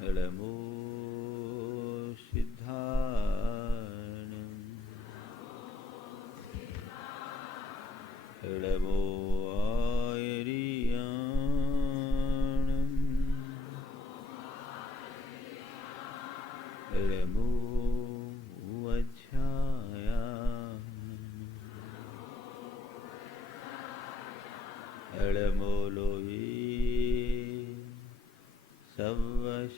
नमो सिद्धाणं नमो आयर्याणं नमो वज्रायाणं नमो लोये सवशाहुनं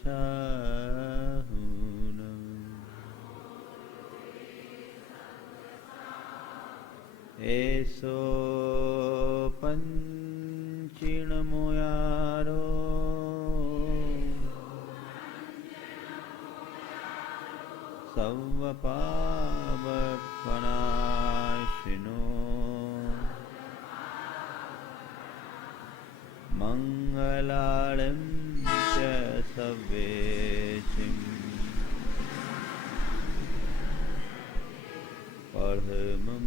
एसो पंचिणमुयारो सवपावपनाशिनो मंगलार्णं च सवेशिं परमं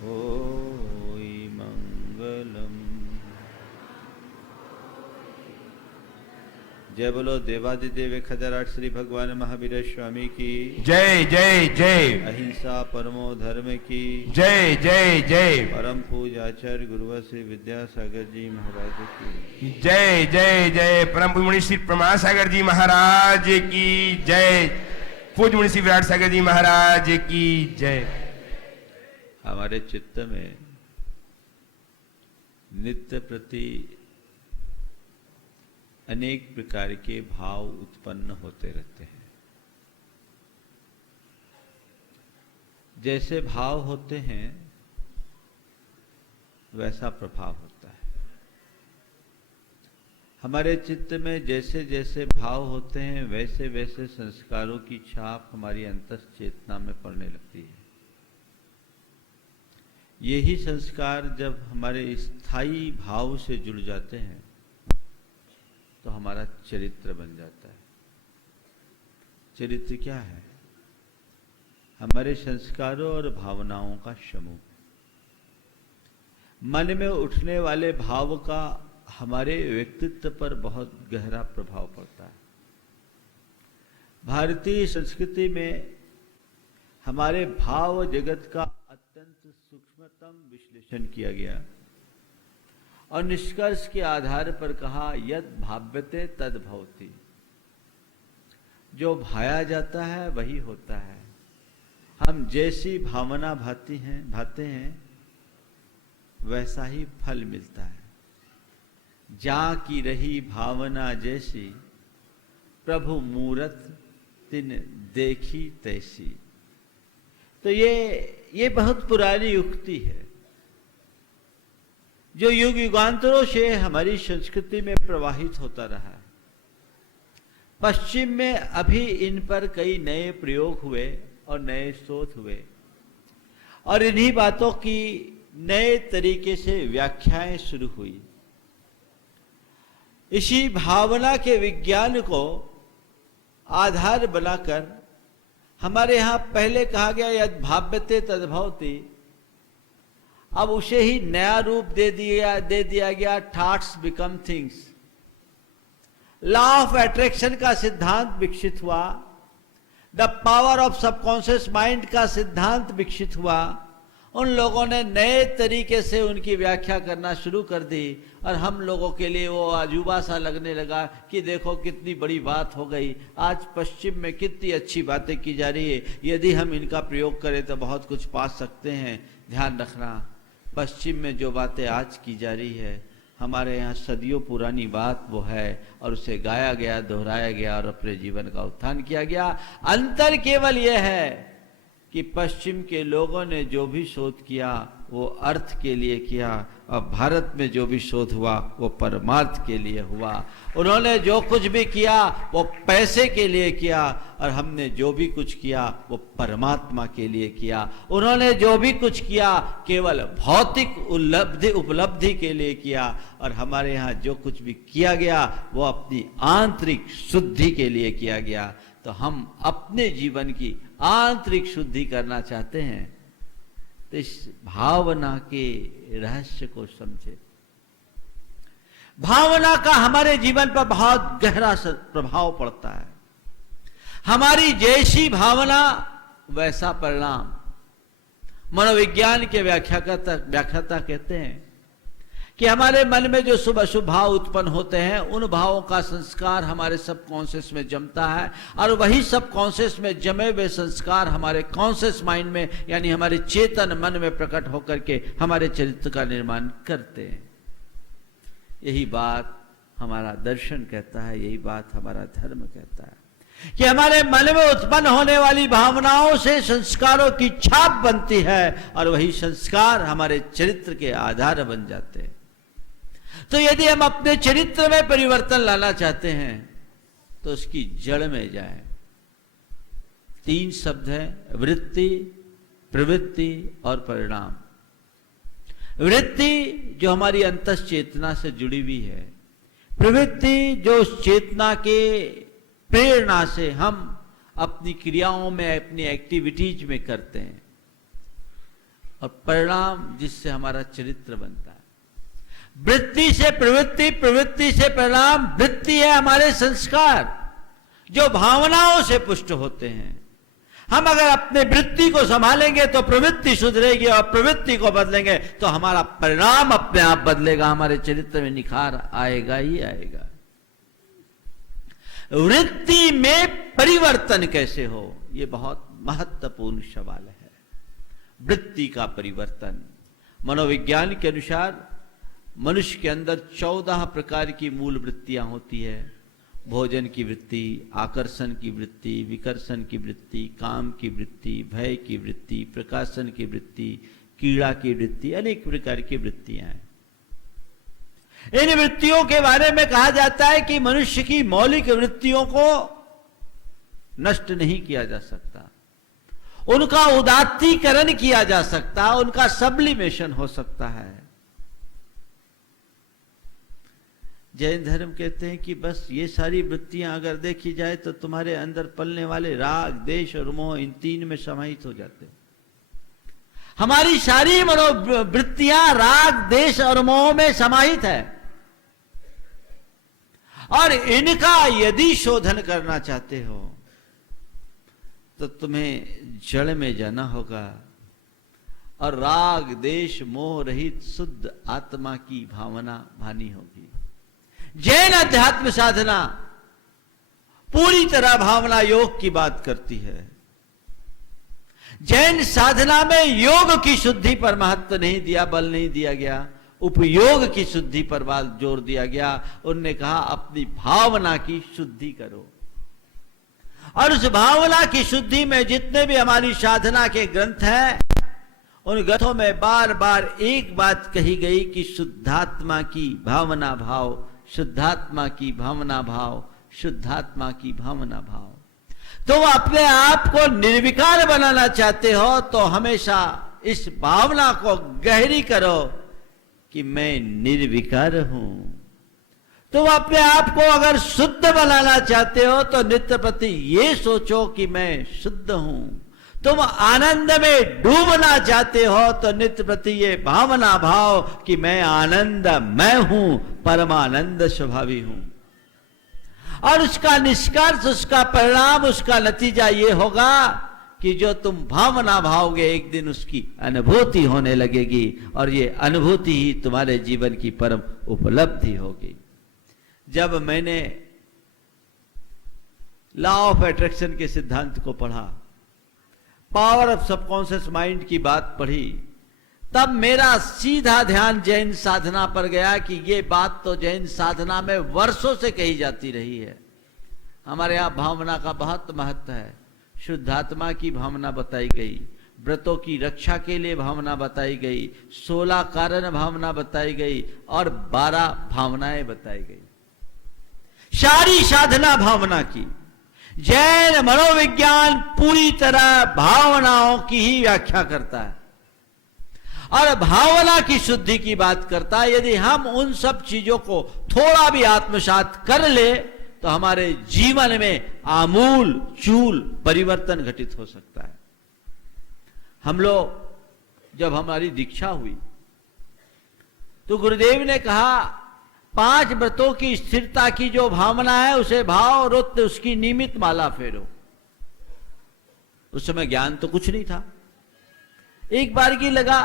होई मंगलम। जय बोलो देवादिदेव खजराट श्री भगवान महावीर स्वामी की जय जय जय। अहिंसा परमो धर्म की जय जय जय। परम पूज्याचार्य गुरुवर श्री विद्यासागर जी महाराज की जय जय जय। परम पूज्य मुनि श्री प्रमाण सागर जी महाराज की जय। पूज्य मुनि श्री विराट सागर जी महाराज की जय। हमारे चित्त में नित्य प्रति अनेक प्रकार के भाव उत्पन्न होते रहते हैं। जैसे भाव होते हैं वैसा प्रभाव होता है। हमारे चित्त में जैसे जैसे भाव होते हैं वैसे वैसे संस्कारों की छाप हमारी अंतश्चेतना में पड़ने लगती है। यही संस्कार जब हमारे स्थायी भाव से जुड़ जाते हैं तो हमारा चरित्र बन जाता है। चरित्र क्या है? हमारे संस्कारों और भावनाओं का समूह। मन में उठने वाले भाव का हमारे व्यक्तित्व पर बहुत गहरा प्रभाव पड़ता है। भारतीय संस्कृति में हमारे भाव जगत का अत्यंत सूक्ष्मतम विश्लेषण किया गया और निष्कर्ष के आधार पर कहा यद भाव्यते तद भवति। जो भाया जाता है वही होता है। हम जैसी भावना भाते हैं वैसा ही फल मिलता है। जा की रही भावना जैसी प्रभु मूरत तिन देखी तैसी। तो ये बहुत पुरानी युक्ति है जो युग युगांतरों से हमारी संस्कृति में प्रवाहित होता रहा है। पश्चिम में अभी इन पर कई नए प्रयोग हुए और नए शोध हुए और इन्हीं बातों की नए तरीके से व्याख्याएं शुरू हुई। इसी भावना के विज्ञान को आधार बनाकर हमारे यहाँ पहले कहा गया यद भाव्यते तद भवति। अब उसे ही नया रूप दे दिया गया thoughts become things. Law of attraction का सिद्धांत विकसित हुआ। The power of subconscious mind का सिद्धांत विकसित हुआ। उन लोगों ने नए तरीके से उनकी व्याख्या करना शुरू कर दी और हम लोगों के लिए वो अजूबा सा लगने लगा कि देखो कितनी बड़ी बात हो गई। आज पश्चिम में कितनी अच्छी बातें की जा रही है, यदि हम इनका प्रयोग करें तो बहुत कुछ पा सकते हैं। ध्यान रखना, पश्चिम में जो बातें आज की जा रही है हमारे यहाँ सदियों पुरानी बात वो है और उसे गाया गया, दोहराया गया और अपने जीवन का उत्थान किया गया। अंतर केवल यह है कि पश्चिम के लोगों ने जो भी शोध किया वो अर्थ के लिए किया और भारत में जो भी शोध हुआ वो परमार्थ के लिए हुआ। उन्होंने जो कुछ भी किया वो पैसे के लिए किया और हमने जो भी कुछ किया वो परमात्मा के लिए किया। उन्होंने जो भी कुछ किया केवल भौतिक उपलब्धि के लिए किया और हमारे यहाँ जो कुछ भी किया गया वो अपनी आंतरिक शुद्धि के लिए किया गया। तो हम अपने जीवन की आंतरिक शुद्धि करना चाहते हैं तो इस भावना के रहस्य को समझे। भावना का हमारे जीवन पर बहुत गहरा प्रभाव पड़ता है। हमारी जैसी भावना वैसा परिणाम। मनोविज्ञान के व्याख्याता कहते हैं कि हमारे मन में जो शुभ अशुभ भाव उत्पन्न होते हैं, उन भावों का संस्कार हमारे सबकॉन्शियस में जमता है, और वही सबकॉन्शियस में जमे हुए संस्कार हमारे कॉन्शियस माइंड में, यानी हमारे चेतन मन में प्रकट होकर के हमारे चरित्र का निर्माण करते हैं। यही बात हमारा दर्शन कहता है, यही बात हमारा धर्म कहता है कि हमारे मन में उत्पन्न होने वाली भावनाओं से संस्कारों की छाप बनती है, और वही संस्कार हमारे चरित्र के आधार बन जाते हैं। तो यदि हम अपने चरित्र में परिवर्तन लाना चाहते हैं तो उसकी जड़ में जाएं। 3 शब्द हैं, वृत्ति, प्रवृत्ति और परिणाम। वृत्ति जो हमारी अंतस चेतना से जुड़ी हुई है, प्रवृत्ति जो उस चेतना के प्रेरणा से हम अपनी क्रियाओं में, अपनी एक्टिविटीज में करते हैं, और परिणाम जिससे हमारा चरित्र बनता है। वृत्ति से प्रवृत्ति, प्रवृत्ति से परिणाम। वृत्ति है हमारे संस्कार जो भावनाओं से पुष्ट होते हैं। हम अगर अपने वृत्ति को संभालेंगे तो प्रवृत्ति सुधरेगी, और प्रवृत्ति को बदलेंगे तो हमारा परिणाम अपने आप बदलेगा, हमारे चरित्र में निखार आएगा ही आएगा। वृत्ति में परिवर्तन कैसे हो, यह बहुत महत्वपूर्ण सवाल है। वृत्ति का परिवर्तन। मनोविज्ञान के अनुसार मनुष्य के अंदर 14 प्रकार की मूल वृत्तियां होती है। भोजन की वृत्ति, आकर्षण की वृत्ति, विकर्षण की वृत्ति, काम की वृत्ति, भय की वृत्ति, प्रकाशन की वृत्ति, कीड़ा की वृत्ति, अनेक प्रकार की वृत्तियां हैं। इन वृत्तियों के बारे में कहा जाता है कि मनुष्य की मौलिक वृत्तियों को नष्ट नहीं किया जा सकता, उनका उदात्तीकरण किया जा सकता, उनका सब्लिमेशन हो सकता है। जैन धर्म कहते हैं कि बस ये सारी वृत्तियां अगर देखी जाए तो तुम्हारे अंदर पलने वाले राग, देश और मोह इन 3 में समाहित हो जाते हैं। हमारी सारी मनोवृत्तियां राग, देश और मोह में समाहित है, और इनका यदि शोधन करना चाहते हो तो तुम्हें जड़ में जाना होगा, और राग, देश, मोह रहित शुद्ध आत्मा की भावना भानी होगी। जैन अध्यात्म साधना पूरी तरह भावना योग की बात करती है। जैन साधना में योग की शुद्धि पर महत्व नहीं दिया, बल नहीं दिया गया, उपयोग की शुद्धि पर जोर दिया गया। उन्होंने कहा अपनी भावना की शुद्धि करो, और उस भावना की शुद्धि में जितने भी हमारी साधना के ग्रंथ हैं, उन ग्रंथों में बार बार एक बात कही गई कि शुद्धात्मा की भावना भाव, शुद्धात्मा की भावना भाव, शुद्धात्मा की भावना भाव। तो वो अपने आप को निर्विकार बनाना चाहते हो तो हमेशा इस भावना को गहरी करो कि मैं निर्विकार हूं। तो वो अपने आप को अगर शुद्ध बनाना चाहते हो तो नित्य प्रति ये सोचो कि मैं शुद्ध हूं। तुम आनंद में डूबना चाहते हो तो नित्य प्रति ये भावना भाव कि मैं आनंद मैं हूं, परमानंद स्वभावी हूं। और उसका निष्कर्ष, उसका परिणाम, उसका नतीजा ये होगा कि जो तुम भावना भाओगे एक दिन उसकी अनुभूति होने लगेगी, और ये अनुभूति ही तुम्हारे जीवन की परम उपलब्धि होगी। जब मैंने लॉ ऑफ अट्रैक्शन के सिद्धांत को पढ़ा, पावर ऑफ सबकॉन्शियस माइंड की बात पढ़ी, तब मेरा सीधा ध्यान जैन साधना पर गया कि ये बात तो जैन साधना में वर्षों से कही जाती रही है। हमारे यहाँ भावना का बहुत महत्व है। शुद्धात्मा की भावना बताई गई, व्रतों की रक्षा के लिए भावना बताई गई, 16 कारण भावना बताई गई, और 12 भावनाएं बताई गई। सारी साधना भावना की। जैन मनोविज्ञान पूरी तरह भावनाओं की ही व्याख्या करता है और भावना की शुद्धि की बात करता है। यदि हम उन सब चीजों को थोड़ा भी आत्मसात कर ले तो हमारे जीवन में आमूल चूल परिवर्तन घटित हो सकता है। हम लोग जब हमारी दीक्षा हुई तो गुरुदेव ने कहा 5 व्रतों की स्थिरता की जो भावना है उसे भाव रुत उसकी नियमित माला फेरो। उस समय ज्ञान तो कुछ नहीं था। एक बार की लगा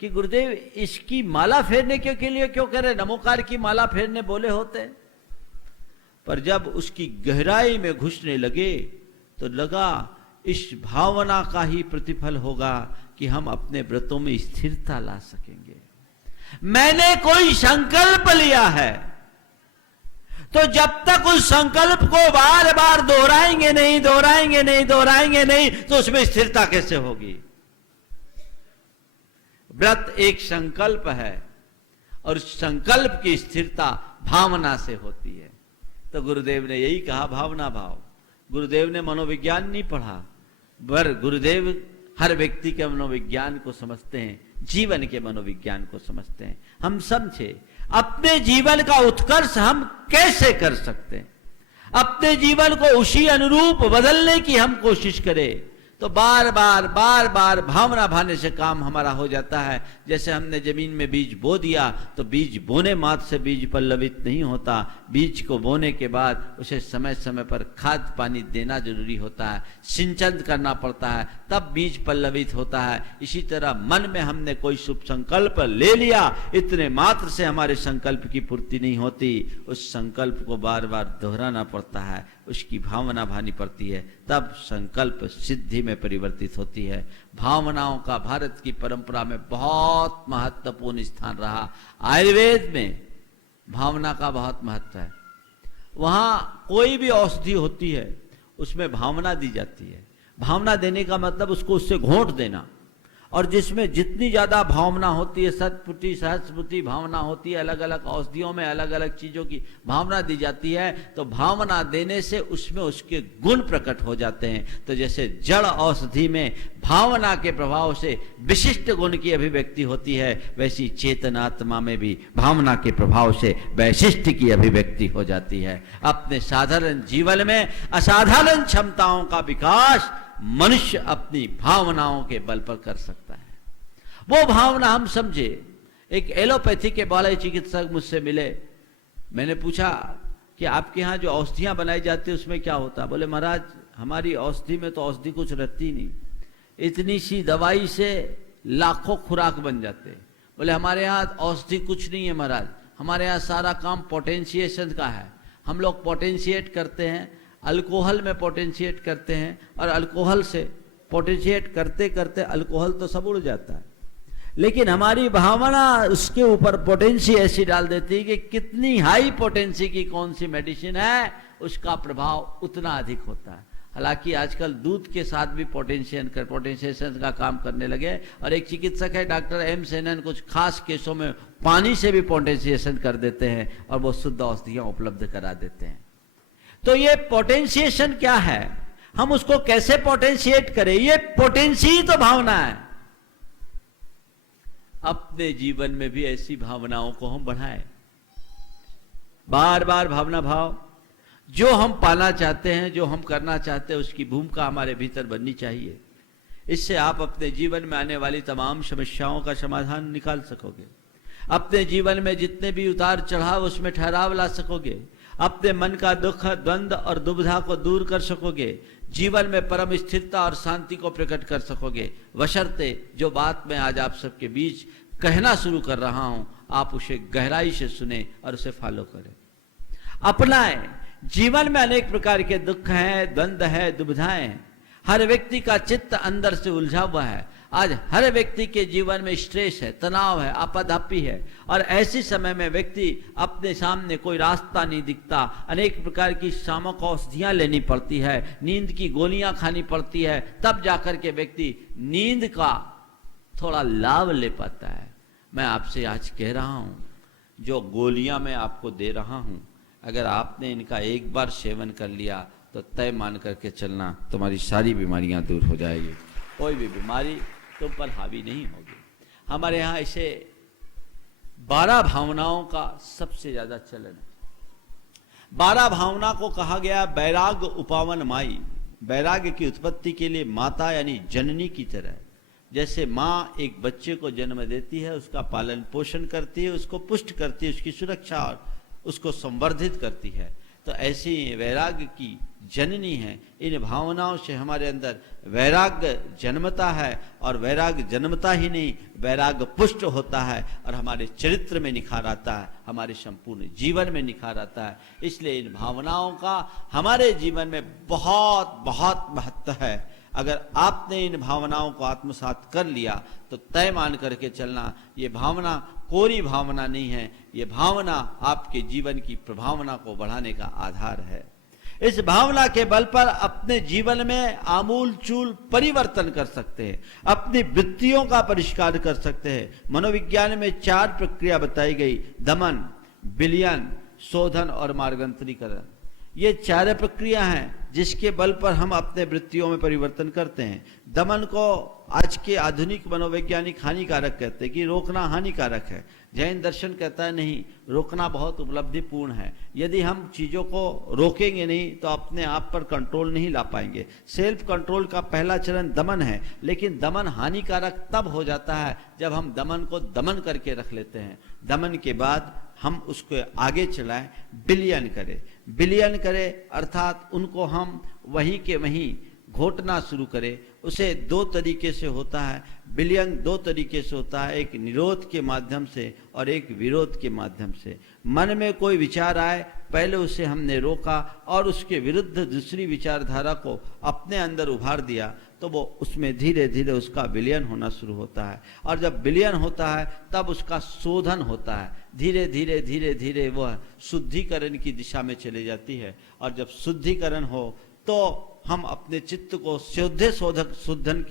कि गुरुदेव इसकी माला फेरने के लिए क्यों कह रहे, नमोकार की माला फेरने बोले होते। पर जब उसकी गहराई में घुसने लगे तो लगा इस भावना का ही प्रतिफल होगा कि हम अपने व्रतों में स्थिरता ला सकेंगे। मैंने कोई संकल्प लिया है तो जब तक उस संकल्प को बार बार दोहराएंगे नहीं तो उसमें स्थिरता कैसे होगी। व्रत एक संकल्प है और संकल्प की स्थिरता भावना से होती है। तो गुरुदेव ने यही कहा, भावना भाव। गुरुदेव ने मनोविज्ञान नहीं पढ़ा, पर गुरुदेव हर व्यक्ति के मनोविज्ञान को समझते हैं, जीवन के मनोविज्ञान को समझते हैं। हम समझे अपने जीवन का उत्कर्ष हम कैसे कर सकते हैं, अपने जीवन को उसी अनुरूप बदलने की हम कोशिश करें तो बार बार भावना भाने से काम हमारा हो जाता है। जैसे हमने जमीन में बीज बो दिया तो बीज बोने मात्र से बीज पल्लवित नहीं होता, बीज को बोने के बाद उसे समय समय पर खाद पानी देना जरूरी होता है, सिंचन करना पड़ता है, तब बीज पल्लवित होता है। इसी तरह मन में हमने कोई शुभ संकल्प ले लिया, इतने मात्र से हमारे संकल्प की पूर्ति नहीं होती, उस संकल्प को बार बार दोहराना पड़ता है, उसकी भावना भानी पड़ती है, तब संकल्प सिद्धि में परिवर्तित होती है। भावनाओं का भारत की परंपरा में बहुत महत्वपूर्ण स्थान रहा। आयुर्वेद में भावना का बहुत महत्व है। वहां कोई भी औषधि होती है उसमें भावना दी जाती है। भावना देने का मतलब उसको उससे घोंट देना, और जिसमें जितनी ज्यादा भावना होती है, सतपुटी सहस्रपुटी भावना होती है, अलग अलग औषधियों में अलग अलग चीजों की भावना दी जाती है, तो भावना देने से उसमें उसके गुण प्रकट हो जाते हैं। तो जैसे जड़ औषधि में भावना के प्रभाव से विशिष्ट गुण की अभिव्यक्ति होती है, वैसी चेतनात्मा में भी भावना के प्रभाव से वैशिष्ट की अभिव्यक्ति हो जाती है। अपने साधारण जीवन में असाधारण क्षमताओं का विकास मनुष्य अपनी भावनाओं के बल पर कर सकता है। वो भावना हम समझे। एक एलोपैथी के बाल चिकित्सक मुझसे मिले, मैंने पूछा कि आपके यहाँ जो औषधियां बनाई जाती है उसमें क्या होता है। बोले महाराज हमारी औषधि में तो औषधि कुछ रहती नहीं, इतनी सी दवाई से लाखों खुराक बन जाते। बोले हमारे यहाँ औषधि कुछ नहीं है महाराज, हमारे यहाँ सारा काम पोटेंशिएशन का है। हम लोग पोटेंशिएट करते हैं, अल्कोहल में पोटेंशिएट करते हैं, और अल्कोहल से पोटेंशिएट करते करते अल्कोहल तो सब उड़ जाता है, लेकिन हमारी भावना उसके ऊपर पोटेंसी ऐसी डाल देती है कि कितनी हाई पोटेंसी की कौन सी मेडिसिन है उसका प्रभाव उतना अधिक होता है। हालांकि आजकल दूध के साथ भी पोटेंशिएशन का काम करने लगे, और एक चिकित्सक है डॉक्टर एम सेनन, कुछ खास केसों में पानी से भी पोटेंशिएशन कर देते हैं और वो शुद्ध औषधियां उपलब्ध करा देते हैं। तो ये पोटेंशिएशन क्या है, हम उसको कैसे पोटेंशिएट करें, ये पोटेंसी तो भावना है। अपने जीवन में भी ऐसी भावनाओं को हम बढ़ाएं, बार बार भावना भाव। जो हम पाना चाहते हैं, जो हम करना चाहते हैं, उसकी भूमिका हमारे भीतर बननी चाहिए। इससे आप अपने जीवन में आने वाली तमाम समस्याओं का समाधान निकाल सकोगे, अपने जीवन में जितने भी उतार चढ़ाव उसमें ठहराव ला सकोगे, अपने मन का दुख द्वंद्व और दुविधा को दूर कर सकोगे, जीवन में परम स्थिरता और शांति को प्रकट कर सकोगे, बशर्ते जो बात मैं आज आप सबके बीच कहना शुरू कर रहा हूं आप उसे गहराई से सुने और उसे फॉलो करें, अपनाएं। जीवन में अनेक प्रकार के दुख हैं, द्वंद्व है, दुविधाएं हैं। हर व्यक्ति का चित्त अंदर से उलझा हुआ है। आज हर व्यक्ति के जीवन में स्ट्रेस है, तनाव है, आपाधापी है, और ऐसे समय में व्यक्ति अपने सामने कोई रास्ता नहीं दिखता, अनेक प्रकार की शामक औषधियां लेनी पड़ती है, नींद की गोलियां खानी पड़ती है, तब जाकर के व्यक्ति नींद का थोड़ा लाभ ले पाता है। मैं आपसे आज कह रहा हूं, जो गोलियां मैं आपको दे रहा हूं, अगर आपने इनका एक बार सेवन कर लिया तो तय मान करके चलना, तुम्हारी सारी बीमारियां दूर हो जाएगी, कोई भी बीमारी तुम पर हावी नहीं होगी। हमारे यहाँ ऐसे 12 भावनाओं का सबसे ज्यादा चलन है। 12 भावना को कहा गया बैराग उपावन माई। बैराग्य की उत्पत्ति के लिए माता यानी जननी की तरह, जैसे माँ एक बच्चे को जन्म देती है, उसका पालन पोषण करती है, उसको पुष्ट करती है, उसकी सुरक्षा और उसको संवर्धित करती है। तो ऐसी वैराग्य की जननी है। इन भावनाओं से हमारे अंदर वैराग्य जन्मता है, और वैराग्य जन्मता ही नहीं, वैराग्य पुष्ट होता है और हमारे चरित्र में निखार आता है, हमारे संपूर्ण जीवन में निखार आता है। इसलिए इन भावनाओं का हमारे जीवन में बहुत बहुत महत्व है। अगर आपने इन भावनाओं को आत्मसात कर लिया तो तय मान करके चलना, ये भावना कोरी भावना नहीं है, ये भावना आपके जीवन की प्रभावना को बढ़ाने का आधार है। इस भावना के बल पर अपने जीवन में आमूल चूल परिवर्तन कर सकते हैं, अपनी वृत्तियों का परिष्कार कर सकते हैं। मनोविज्ञान में 4 प्रक्रिया बताई गई: दमन, विलयन, शोधन और मार्गांतरीकरण। ये 4 प्रक्रिया हैं जिसके बल पर हम अपने वृत्तियों में परिवर्तन करते हैं। दमन को आज के आधुनिक मनोवैज्ञानिक हानिकारक कहते हैं कि रोकना हानिकारक है। जैन दर्शन कहता है नहीं, रोकना बहुत उपलब्धिपूर्ण है। यदि हम चीज़ों को रोकेंगे नहीं तो अपने आप पर कंट्रोल नहीं ला पाएंगे। सेल्फ कंट्रोल का पहला चरण दमन है, लेकिन दमन हानिकारक तब हो जाता है जब हम दमन को दमन करके रख लेते हैं। दमन के बाद हम उसको आगे चलाएं, विलयन करें। विलयन करें अर्थात उनको हम वहीं के वहीं घोटना शुरू करें। उसे 2 तरीके से होता है। विलयन 2 तरीके से होता है, एक निरोध के माध्यम से और एक विरोध के माध्यम से। मन में कोई विचार आए, पहले उसे हमने रोका और उसके विरुद्ध दूसरी विचारधारा को अपने अंदर उभार दिया, तो वो उसमें धीरे धीरे उसका विलयन होना शुरू होता है। और जब विलयन होता है तब उसका शोधन होता है। धीरे धीरे धीरे धीरे वह शुद्धिकरण की दिशा में चली जाती है। और जब शुद्धिकरण हो तो हम अपने चित्त को शुद्धिकरण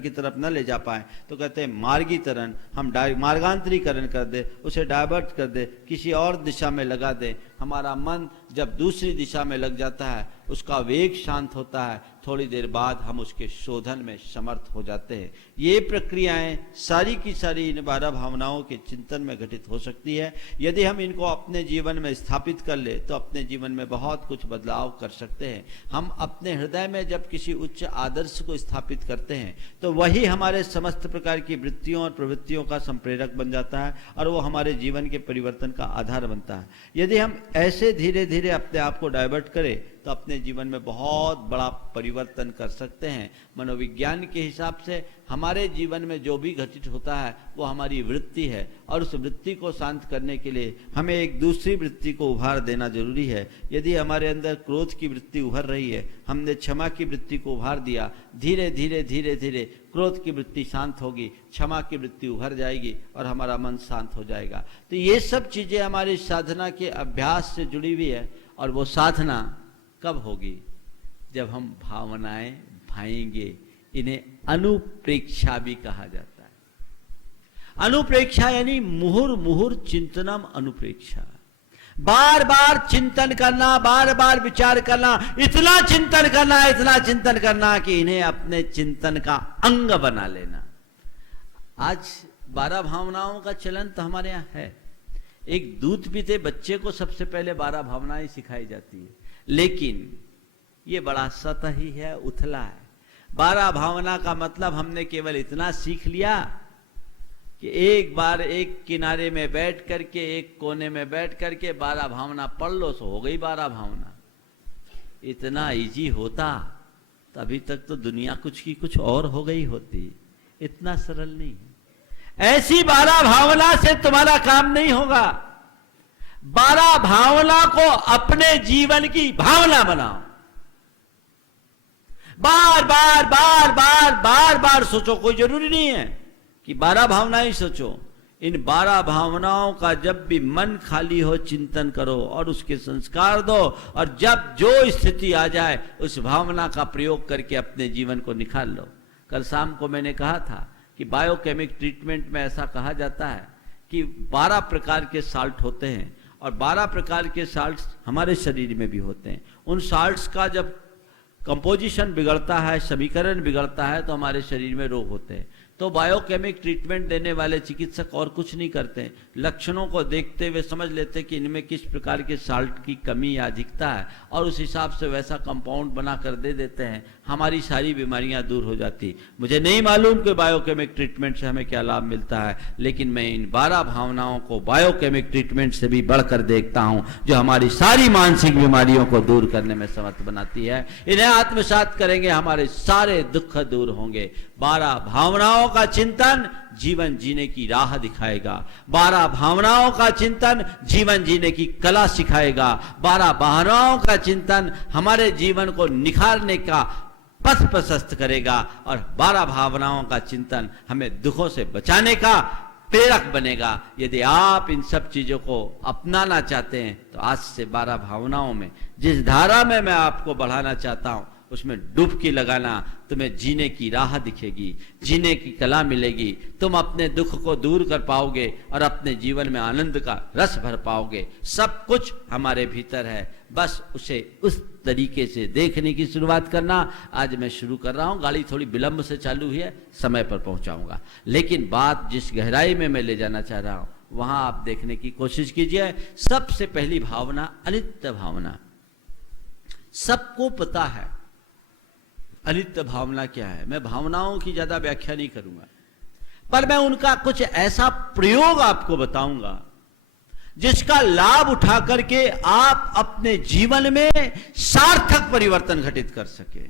की तरफ न ले जा पाए तो कहते हैं मार्गीकरण। हम मार्गांतरीकरण कर दे, उसे डाइवर्ट कर दे, किसी और दिशा में लगा दे। हमारा मन जब दूसरी दिशा में लग जाता है, उसका वेग शांत होता है, थोड़ी देर बाद हम उसके शोधन में समर्थ हो जाते हैं। ये प्रक्रियाएं सारी की सारी इन 12 भावनाओं के चिंतन में घटित हो सकती है। यदि हम इनको अपने जीवन में स्थापित कर ले तो अपने जीवन में बहुत कुछ बदलाव कर सकते हैं। हम अपने हृदय में जब किसी उच्च आदर्श को स्थापित करते हैं तो वही हमारे समस्त प्रकार की वृत्तियों और प्रवृत्तियों का संप्रेरक बन जाता है और वो हमारे जीवन के परिवर्तन का आधार बनता है। यदि हम ऐसे धीरे धीरे अपने आप को डाइवर्ट करें तो अपने जीवन में बहुत बड़ा परिवर्तन कर सकते हैं। मनोविज्ञान के हिसाब से हमारे जीवन में जो भी घटित होता है वो हमारी वृत्ति है, और उस वृत्ति को शांत करने के लिए हमें एक दूसरी वृत्ति को उभार देना जरूरी है। यदि हमारे अंदर क्रोध की वृत्ति उभर रही है, हमने क्षमा की वृत्ति को उभार दिया, धीरे धीरे धीरे धीरे क्रोध की वृत्ति शांत होगी, क्षमा की वृत्ति उभर जाएगी और हमारा मन शांत हो जाएगा। तो ये सब चीज़ें हमारी साधना के अभ्यास से जुड़ी हुई है। और वो साधना कब होगी? जब हम भावनाएं भाएंगे। इन्हें अनुप्रेक्षा भी कहा जाता है। अनुप्रेक्षा यानी मुहुर मुहुर चिंतनम अनुप्रेक्षा। बार बार चिंतन करना, बार बार विचार करना, इतना चिंतन करना, इतना चिंतन करना कि इन्हें अपने चिंतन का अंग बना लेना। आज 12 भावनाओं का चलन तो हमारे यहाँ है। एक दूध पीते बच्चे को सबसे पहले 12 भावनाएं सिखाई जाती है, लेकिन ये बड़ा सतही है, उथला है। 12 भावना का मतलब हमने केवल इतना सीख लिया कि एक बार एक किनारे में बैठ करके, एक कोने में बैठ करके 12 भावना पढ़ लो सो हो गई 12 भावना। इतना इजी होता तो अभी तक तो दुनिया कुछ की कुछ और हो गई होती। इतना सरल नहीं है। ऐसी 12 भावना से तुम्हारा काम नहीं होगा। 12 भावना को अपने जीवन की भावना बनाओ। बार बार बार बार बार बार सोचो। कोई जरूरी नहीं है कि 12 भावनाएं सोचो। इन 12 भावनाओं का जब भी मन खाली हो चिंतन करो और उसके संस्कार दो, और जब जो स्थिति आ जाए उस भावना का प्रयोग करके अपने जीवन को निखार लो। कल शाम को मैंने कहा था कि बायोकेमिक ट्रीटमेंट में ऐसा कहा जाता है कि 12 प्रकार के साल्ट होते हैं, और 12 प्रकार के साल्ट्स हमारे शरीर में भी होते हैं। उन साल्ट्स का जब कंपोजिशन बिगड़ता है, समीकरण बिगड़ता है, तो हमारे शरीर में रोग होते हैं। तो बायोकेमिक ट्रीटमेंट देने वाले चिकित्सक और कुछ नहीं करते, लक्षणों को देखते हुए समझ लेते कि इनमें किस प्रकार के साल्ट की कमी या अधिकता है और उस हिसाब से वैसा कंपाउंड बना कर दे देते हैं, हमारी सारी बीमारियां दूर हो जाती। मुझे नहीं मालूम कि बायोकेमिक ट्रीटमेंट से हमें क्या लाभ मिलता है, लेकिन मैं इन 12 भावनाओं को बायोकेमिक ट्रीटमेंट से भी बढ़कर देखता हूं, जो हमारी सारी मानसिक बीमारियों को दूर करने में समर्थ बनाती है। इन्हें आत्मसात करेंगे, हमारे सारे दुख दूर होंगे। 12 भावनाओं का चिंतन जीवन जीने की राह दिखाएगा। 12 भावनाओं का चिंतन जीवन जीने की कला सिखाएगा। 12 भावनाओं का चिंतन हमारे जीवन को निखारने का पथ प्रशस्त करेगा और 12 भावनाओं का चिंतन हमें दुखों से बचाने का प्रेरक बनेगा। यदि आप इन सब चीजों को अपनाना चाहते हैं तो आज से 12 भावनाओं में जिस धारा में मैं आपको बढ़ाना चाहता हूं उसमें डुबकी लगाना, तुम्हें जीने की राह दिखेगी, जीने की कला मिलेगी, तुम अपने दुख को दूर कर पाओगे और अपने जीवन में आनंद का रस भर पाओगे। सब कुछ हमारे भीतर है, बस उसे उस तरीके से देखने की शुरुआत करना। आज मैं शुरू कर रहा हूं, गाड़ी थोड़ी विलंब से चालू हुई है, समय पर पहुंचाऊंगा, लेकिन बात जिस गहराई में मैं ले जाना चाह रहा हूं वहां आप देखने की कोशिश कीजिए। सबसे पहली भावना अनित्य भावना। सबको पता है अनित्य भावना क्या है। मैं भावनाओं की ज्यादा व्याख्या नहीं करूंगा, पर मैं उनका कुछ ऐसा प्रयोग आपको बताऊंगा जिसका लाभ उठा करके आप अपने जीवन में सार्थक परिवर्तन घटित कर सके।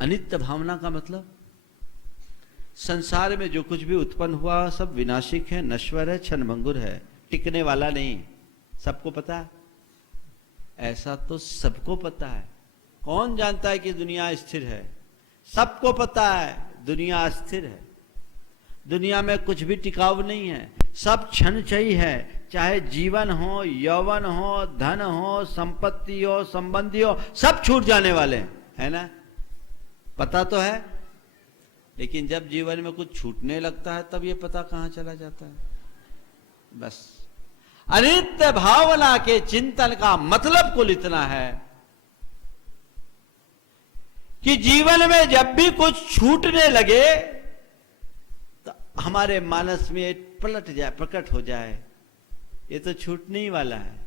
अनित्य भावना का मतलब संसार में जो कुछ भी उत्पन्न हुआ सब विनाशिक है, नश्वर है, क्षणभंगुर है, टिकने वाला नहीं। सबको पता है, ऐसा तो सबको पता है। कौन जानता है कि दुनिया स्थिर है? सबको पता है दुनिया अस्थिर है, दुनिया में कुछ भी टिकाऊ नहीं है, सब क्षणचयी है। चाहे जीवन हो, यौवन हो, धन हो, संपत्ति हो, संबंधी हो, सब छूट जाने वाले हैं, है ना? पता तो है, लेकिन जब जीवन में कुछ छूटने लगता है तब ये पता कहां चला जाता है। बस अनित्य भावना के चिंतन का मतलब कुल इतना है कि जीवन में जब भी कुछ छूटने लगे तो हमारे मानस में पलट जाए, प्रकट हो जाए, ये तो छूटने ही वाला है।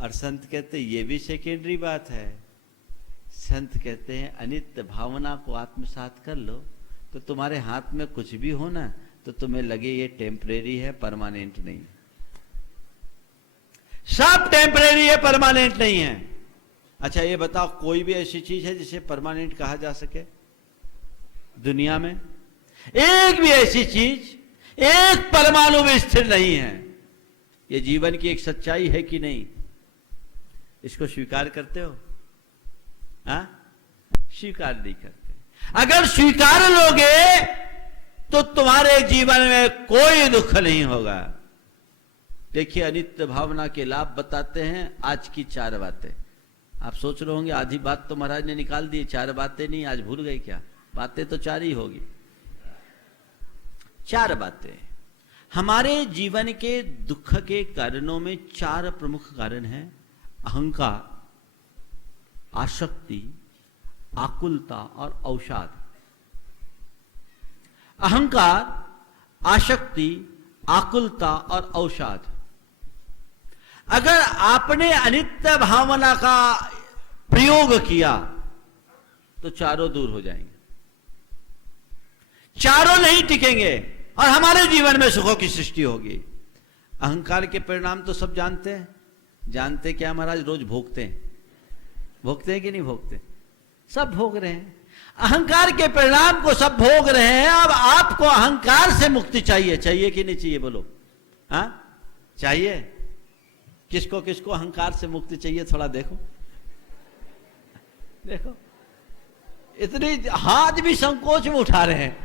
और संत कहते ये भी सेकेंडरी बात है। संत कहते हैं अनित्य भावना को आत्मसात कर लो तो तुम्हारे हाथ में कुछ भी हो ना तो तुम्हें लगे ये टेम्परेरी है, परमानेंट नहीं। सब टेम्परेरी है, परमानेंट नहीं है। अच्छा ये बताओ, कोई भी ऐसी चीज है जिसे परमानेंट कहा जा सके दुनिया में? एक भी ऐसी चीज, एक परमाणु भी स्थिर नहीं है। ये जीवन की एक सच्चाई है कि नहीं? इसको स्वीकार करते हो? हाँ, स्वीकार नहीं करते। अगर स्वीकार लोगे तो तुम्हारे जीवन में कोई दुख नहीं होगा। देखिए अनित्य भावना के लाभ बताते हैं आज की 4 बातें। आप सोच रहे होंगे आधी बात तो महाराज ने निकाल दी, 4 बातें नहीं, आज भूल गए क्या? बातें तो 4 ही होगी। 4 बातें। हमारे जीवन के दुख के कारणों में 4 प्रमुख कारण हैं। अहंकार, आसक्ति, आकुलता और अवसाद। अहंकार, आसक्ति, आकुलता और अवसाद। अगर आपने अनित्य भावना का प्रयोग किया तो चारों दूर हो जाएंगे, चारों नहीं टिकेंगे और हमारे जीवन में सुखों की सृष्टि होगी। अहंकार के परिणाम तो सब जानते हैं। जानते क्या महाराज? रोज भोगते हैं। भोगते हैं कि नहीं भोगते? सब भोग रहे हैं। अहंकार के परिणाम को सब भोग रहे हैं। अब आपको अहंकार से मुक्ति चाहिए, चाहिए कि नहीं चाहिए? बोलो। हाँ, चाहिए। किसको किसको अहंकार से मुक्ति चाहिए? थोड़ा देखो, देखो, इतनी हाथ भी संकोच में उठा रहे हैं।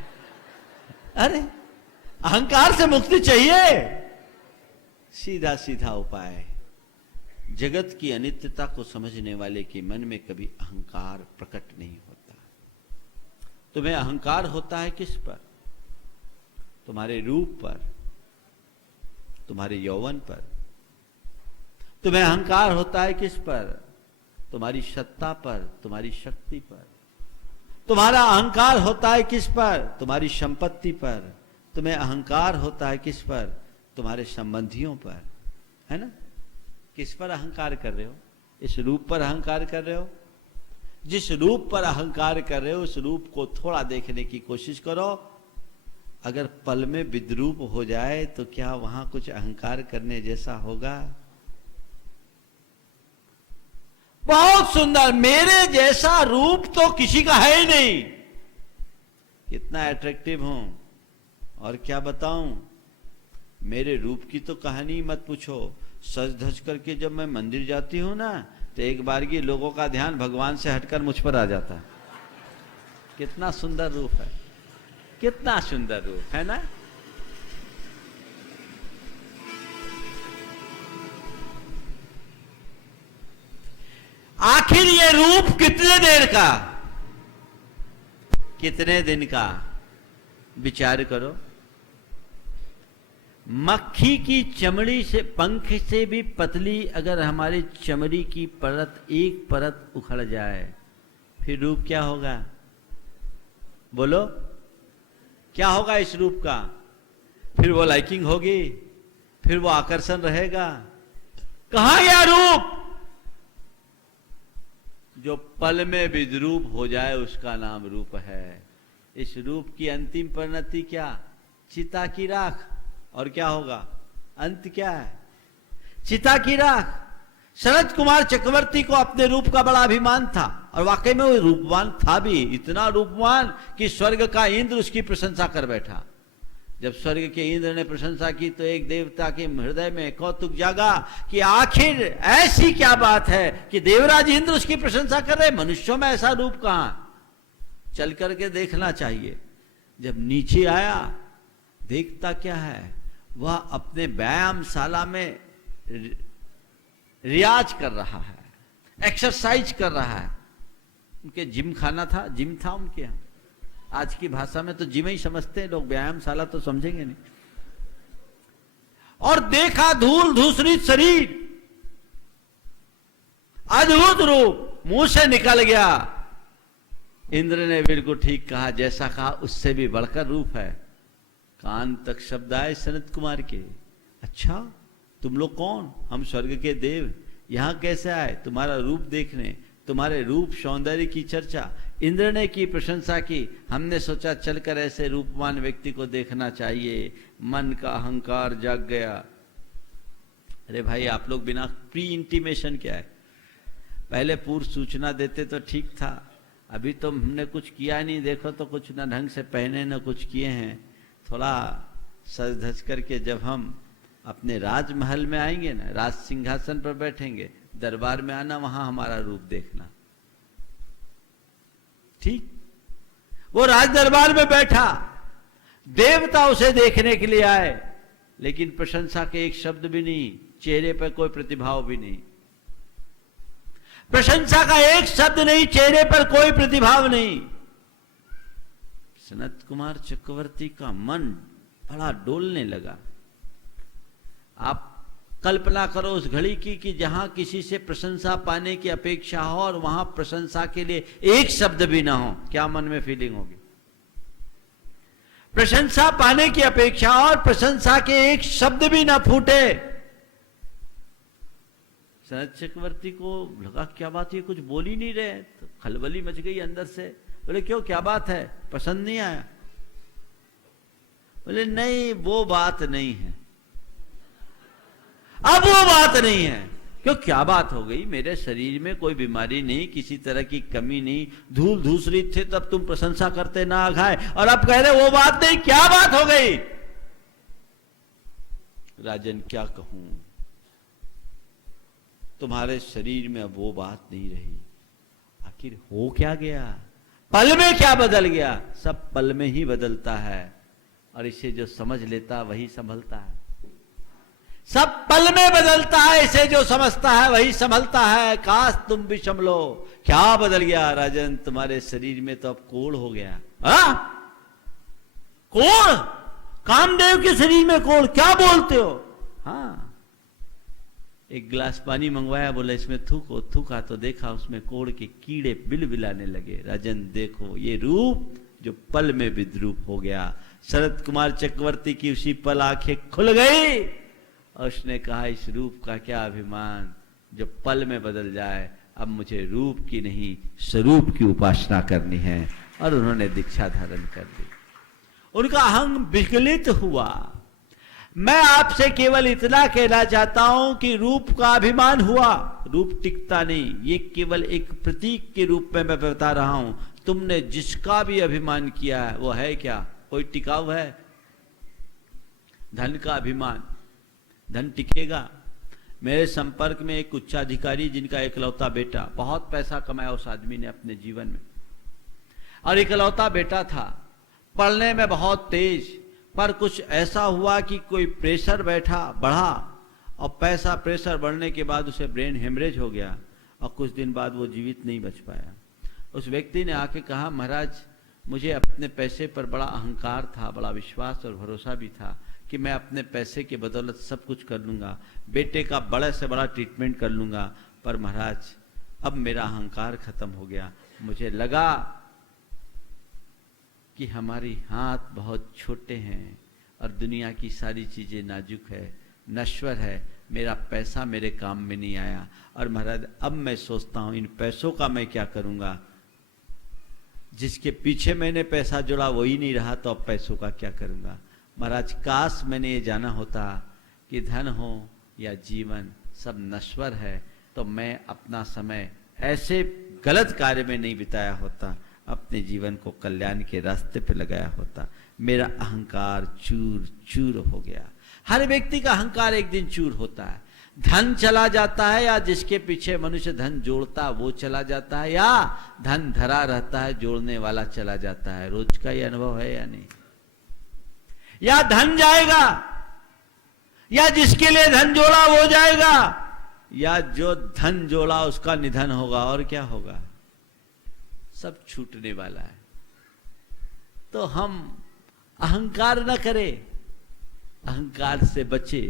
अरे अहंकार से मुक्ति चाहिए? सीधा सीधा उपाय, जगत की अनित्यता को समझने वाले के मन में कभी अहंकार प्रकट नहीं होता। तुम्हें अहंकार होता है किस पर? तुम्हारे रूप पर, तुम्हारे यौवन पर। तुम्हें अहंकार होता है किस पर? तुम्हारी सत्ता पर, तुम्हारी शक्ति पर। तुम्हारा अहंकार होता है किस पर? तुम्हारी संपत्ति पर। तुम्हें अहंकार होता है किस पर? तुम्हारे संबंधियों पर, है ना? किस पर अहंकार कर रहे हो? इस रूप पर अहंकार कर रहे हो? जिस रूप पर अहंकार कर रहे हो उस रूप को थोड़ा देखने की कोशिश करो। अगर पल में विद्रूप हो जाए तो क्या वहां कुछ अहंकार करने जैसा होगा? बहुत सुंदर, मेरे जैसा रूप तो किसी का है ही नहीं। कितना अट्रैक्टिव हूं और क्या बताऊं, मेरे रूप की तो कहानी मत पूछो। सज धज करके जब मैं मंदिर जाती हूं ना तो एक बार की लोगों का ध्यान भगवान से हटकर मुझ पर आ जाता है। कितना सुंदर रूप है, कितना सुंदर रूप है ना? आखिर ये रूप कितने देर का, कितने दिन का? विचार करो। मक्खी की चमड़ी से, पंख से भी पतली अगर हमारी चमड़ी की परत, एक परत उखड़ जाए, फिर रूप क्या होगा? बोलो, क्या होगा इस रूप का? फिर वो लाइकिंग होगी, फिर वो आकर्षण रहेगा। कहां गया रूप? जो पल में विद्रूप हो जाए उसका नाम रूप है। इस रूप की अंतिम परिणति क्या? चिता की राख। और क्या होगा? अंत क्या है? चिता की राख। शरद कुमार चक्रवर्ती को अपने रूप का बड़ा अभिमान था और वाकई में वो रूपवान था भी, इतना रूपवान कि स्वर्ग का इंद्र उसकी प्रशंसा कर बैठा। जब स्वर्ग के इंद्र ने प्रशंसा की तो एक देवता के हृदय में कौतुक जागा कि आखिर ऐसी क्या बात है कि देवराज इंद्र उसकी प्रशंसा कर रहे, मनुष्यों में ऐसा रूप कहां? चल करके देखना चाहिए। जब नीचे आया देखता क्या है, वह अपने व्यायामशाला में रियाज कर रहा है, एक्सरसाइज कर रहा है। उनके जिम खाना था, जिम था उनके यहाँ। आज की भाषा में तो जिम ही समझते हैं लोग, व्यायामशाला तो समझेंगे नहीं। और देखा धूल धूसरित शरीर, अद्भुत रूप, मुंह से निकल गया। इंद्र ने बिल्कुल ठीक कहा, जैसा कहा उससे भी बढ़कर रूप है। कान तक शब्द आए सनत कुमार के, अच्छा तुम लोग कौन? हम स्वर्ग के देव, यहां कैसे आए? तुम्हारा रूप देखने, तुम्हारे रूप सौंदर्य की चर्चा। इंद्र ने की प्रशंसा की, हमने सोचा चलकर ऐसे रूपवान व्यक्ति को देखना चाहिए। मन का अहंकार जाग गया। अरे भाई, आप लोग बिना प्री इंटीमेशन क्या है, पहले पूर्व सूचना देते तो ठीक था। अभी तो हमने कुछ किया नहीं, देखो तो कुछ ना ढंग से पहने न कुछ किए हैं। थोड़ा सज धज करके जब हम अपने राजमहल में आएंगे ना, राज सिंहासन पर बैठेंगे, दरबार में आना, वहां हमारा रूप देखना। ठीक, वो राज दरबार में बैठा, देवता उसे देखने के लिए आए, लेकिन प्रशंसा के एक शब्द भी नहीं, चेहरे पर कोई प्रतिभाव भी नहीं। प्रशंसा का एक शब्द नहीं, चेहरे पर कोई प्रतिभाव नहीं। सनत कुमार चक्रवर्ती का मन बड़ा डोलने लगा। आप कल्पना करो उस घड़ी की कि जहां किसी से प्रशंसा पाने की अपेक्षा हो और वहां प्रशंसा के लिए एक शब्द भी ना हो, क्या मन में फीलिंग होगी? प्रशंसा पाने की अपेक्षा और प्रशंसा के एक शब्द भी ना फूटे। सनत चक्रवर्ती को लगा क्या बात, ये कुछ बोल ही नहीं रहे। तो खलबली मच गई अंदर से। बोले क्यों, क्या बात है, पसंद नहीं आया? बोले नहीं, वो बात नहीं है, अब वो बात नहीं है। क्यों, क्या बात हो गई? मेरे शरीर में कोई बीमारी नहीं, किसी तरह की कमी नहीं, धूल धूसरी थे तब तुम प्रशंसा करते ना खाए, और अब कह रहे वो बात नहीं, क्या बात हो गई? राजन क्या कहूं, तुम्हारे शरीर में अब वो बात नहीं रही। आखिर हो क्या गया? पल में क्या बदल गया? सब पल में ही बदलता है, और इसे जो समझ लेता वही संभलता है। सब पल में बदलता है, इसे जो समझता है वही संभलता है। काश तुम भी संभलो। क्या बदल गया राजन? तुम्हारे शरीर में तो अब कोढ़ हो गया। कोढ़? कामदेव के शरीर में कोढ़? क्या बोलते हो? हाँ, एक गिलास पानी मंगवाया, बोला इसमें थूको। थूका तो देखा उसमें कोड़ के कीड़े बिलबिलाने लगे। राजन देखो ये रूप जो पल में विद्रूप हो गया। शरद कुमार चक्रवर्ती की उसी पल आंखें खुल गई और उसने कहा इस रूप का क्या अभिमान जो पल में बदल जाए। अब मुझे रूप की नहीं स्वरूप की उपासना करनी है। और उन्होंने दीक्षा धारण कर ली। उनका अहंग विगलित हुआ। मैं आपसे केवल इतना कहना चाहता हूं कि रूप का अभिमान हुआ, रूप टिकता नहीं। ये केवल एक प्रतीक के रूप में मैं बता रहा हूं। तुमने जिसका भी अभिमान किया है वो है क्या? कोई टिकाऊ है? धन का अभिमान, धन टिकेगा? मेरे संपर्क में एक उच्चाधिकारी जिनका इकलौता बेटा, बहुत पैसा कमाया उस आदमी ने अपने जीवन में, और इकलौता बेटा था, पढ़ने में बहुत तेज, पर कुछ ऐसा हुआ कि कोई प्रेशर बढ़ा और प्रेशर बढ़ने के बाद उसे ब्रेन हेमरेज हो गया और कुछ दिन बाद वो जीवित नहीं बच पाया। उस व्यक्ति ने आके कहा महाराज मुझे अपने पैसे पर बड़ा अहंकार था, बड़ा विश्वास और भरोसा भी था कि मैं अपने पैसे के बदौलत सब कुछ कर लूंगा, बेटे का बड़े से बड़ा ट्रीटमेंट कर लूंगा, पर महाराज अब मेरा अहंकार खत्म हो गया। मुझे लगा कि हमारी हाथ बहुत छोटे हैं और दुनिया की सारी चीजें नाजुक है, नश्वर है, मेरा पैसा मेरे काम में नहीं आया। और महाराज अब मैं सोचता हूं इन पैसों का मैं क्या करूंगा? जिसके पीछे मैंने पैसा जोड़ा वही नहीं रहा, तो अब पैसों का क्या करूंगा? महाराज काश मैंने ये जाना होता कि धन हो या जीवन सब नश्वर है, तो मैं अपना समय ऐसे गलत कार्य में नहीं बिताया होता, अपने जीवन को कल्याण के रास्ते पे लगाया होता। मेरा अहंकार चूर चूर हो गया। हर व्यक्ति का अहंकार एक दिन चूर होता है। धन चला जाता है या जिसके पीछे मनुष्य धन जोड़ता वो चला जाता है, या धन धरा रहता है जोड़ने वाला चला जाता है। रोज का ये अनुभव है या नहीं? या धन जाएगा, या जिसके लिए धन जोड़ा वो जाएगा, या जो धन जोड़ा उसका निधन होगा। और क्या होगा? सब छूटने वाला है। तो हम अहंकार न करें, अहंकार से बचे।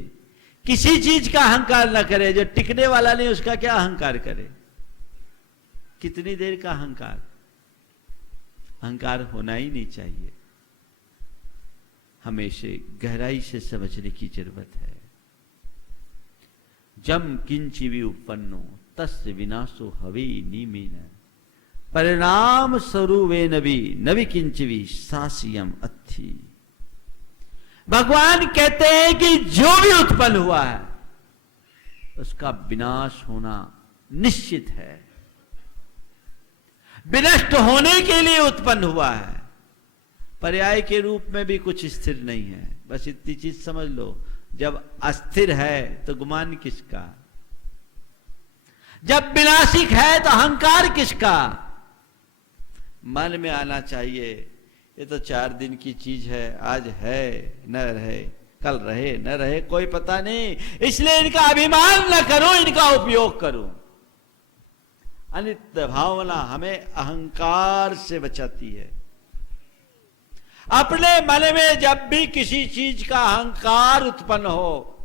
किसी चीज का अहंकार न करे, जो टिकने वाला नहीं उसका क्या अहंकार करे? कितनी देर का अहंकार? अहंकार होना ही नहीं चाहिए। हमेशा गहराई से समझने की जरूरत है। जम किंचि विपन्नो तस्य विनाशो हवे नीमेन परिणाम स्वरूपे नवि किंचवी सासियम अत्थि। भगवान कहते हैं कि जो भी उत्पन्न हुआ है उसका विनाश होना निश्चित है, विनष्ट होने के लिए उत्पन्न हुआ है। पर्याय के रूप में भी कुछ स्थिर नहीं है। बस इतनी चीज समझ लो, जब अस्थिर है तो गुमान किसका? जब विनाशिक है तो अहंकार किसका? मन में आना चाहिए ये तो 4 दिन की चीज है, आज है न रहे, कल रहे न रहे कोई पता नहीं, इसलिए इनका अभिमान न करो, इनका उपयोग करो। अनित्य भावना हमें अहंकार से बचाती है। अपने मन में जब भी किसी चीज का अहंकार उत्पन्न हो,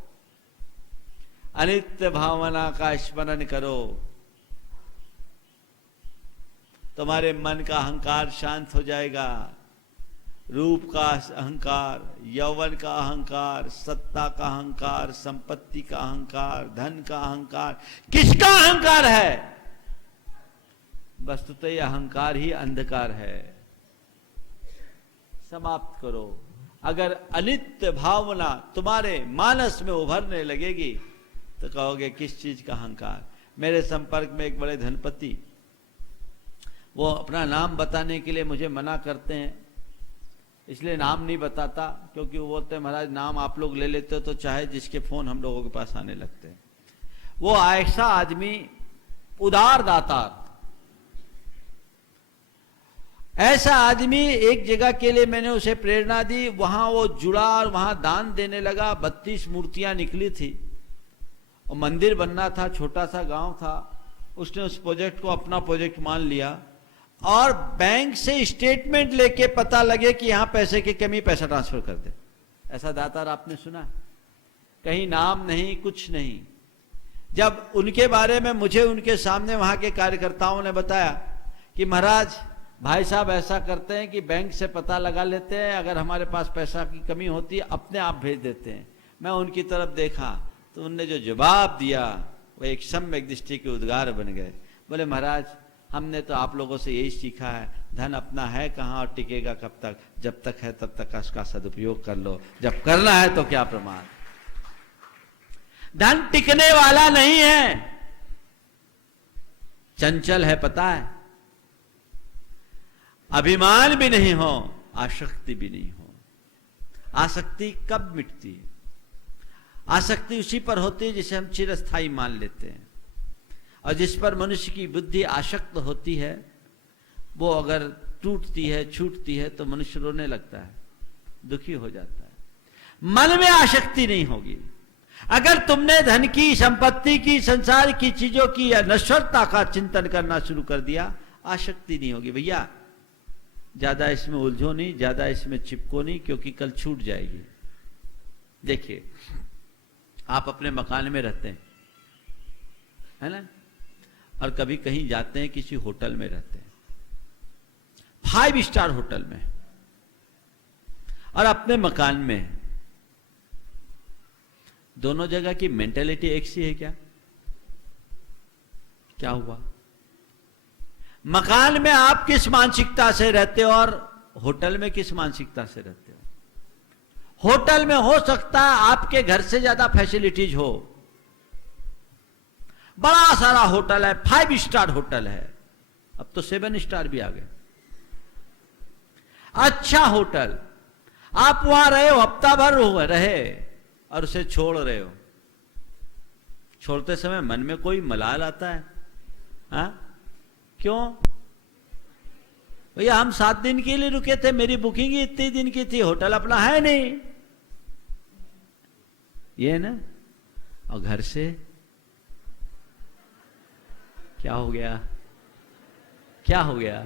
अनित्य भावना का स्मरण करो, तुम्हारे मन का अहंकार शांत हो जाएगा। रूप का अहंकार, यौवन का अहंकार, सत्ता का अहंकार, संपत्ति का अहंकार, धन का अहंकार, किसका अहंकार है? वस्तुतः यह अहंकार ही अंधकार है। समाप्त करो। अगर अनित्य भावना तुम्हारे मानस में उभरने लगेगी तो कहोगे किस चीज का अहंकार? मेरे संपर्क में एक बड़े धनपति, वो अपना नाम बताने के लिए मुझे मना करते हैं, इसलिए नाम नहीं बताता, क्योंकि वो बोलते हैं महाराज नाम आप लोग ले लेते हो तो चाहे जिसके फोन हम लोगों के पास आने लगते हैं। वो ऐसा आदमी, उदार दाता, ऐसा आदमी, एक जगह के लिए मैंने उसे प्रेरणा दी, वहां वो जुड़ा और वहां दान देने लगा। 32 मूर्तियां निकली थी और मंदिर बनना था, छोटा सा गांव था। उसने उस प्रोजेक्ट को अपना प्रोजेक्ट मान लिया और बैंक से स्टेटमेंट लेके पता लगे कि यहां पैसे की कमी, पैसा ट्रांसफर कर दे। ऐसा दातार आपने सुना? कहीं नाम नहीं, कुछ नहीं। जब उनके बारे में मुझे उनके सामने वहां के कार्यकर्ताओं ने बताया कि महाराज भाई साहब ऐसा करते हैं कि बैंक से पता लगा लेते हैं, अगर हमारे पास पैसा की कमी होती है अपने आप भेज देते हैं। मैं उनकी तरफ देखा तो उनने जो जवाब दिया वो एक सम्यक दृष्टि के उद्गार बन गए। बोले महाराज हमने तो आप लोगों से यही सीखा है, धन अपना है कहाँ और टिकेगा कब तक, जब तक है तब तक उसका सदुपयोग कर लो, जब करना है तो क्या प्रमाद। धन टिकने वाला नहीं है, चंचल है पता है, अभिमान भी नहीं हो, आसक्ति भी नहीं हो। आसक्ति कब मिटती है? आसक्ति उसी पर होती है जिसे हम चिरस्थाई मान लेते हैं, और जिस पर मनुष्य की बुद्धि आसक्त होती है वो अगर टूटती है छूटती है तो मनुष्य रोने लगता है, दुखी हो जाता है। मन में आसक्ति नहीं होगी। अगर तुमने धन की, संपत्ति की, संसार की चीजों की या नश्वरता का चिंतन करना शुरू कर दिया, आसक्ति नहीं होगी। भैया ज्यादा इसमें उलझो नहीं, ज्यादा इसमें चिपको नहीं, क्योंकि कल छूट जाएगी। देखिए आप अपने मकान में रहते हैं, है ना, और कभी कहीं जाते हैं, किसी होटल में रहते हैं, 5 स्टार होटल में, और अपने मकान में है। दोनों जगह की मेंटेलिटी एक सी है क्या? क्या हुआ? मकान में आप किस मानसिकता से रहते हो और होटल में किस मानसिकता से रहते हो? होटल में हो सकता है आपके घर से ज्यादा फैसिलिटीज हो, बड़ा सारा होटल है, 5 स्टार होटल है, अब तो 7 स्टार भी आ गए, अच्छा होटल, आप वहां रहे हो, हफ्ता भर रहे और उसे छोड़ रहे हो। छोड़ते समय मन में कोई मलाल आता है? हाँ? क्यों भैया? हम 7 दिन के लिए रुके थे, मेरी बुकिंग ही इतने दिन की थी, होटल अपना है नहीं, ये ना। और घर से क्या हो गया? क्या हो गया?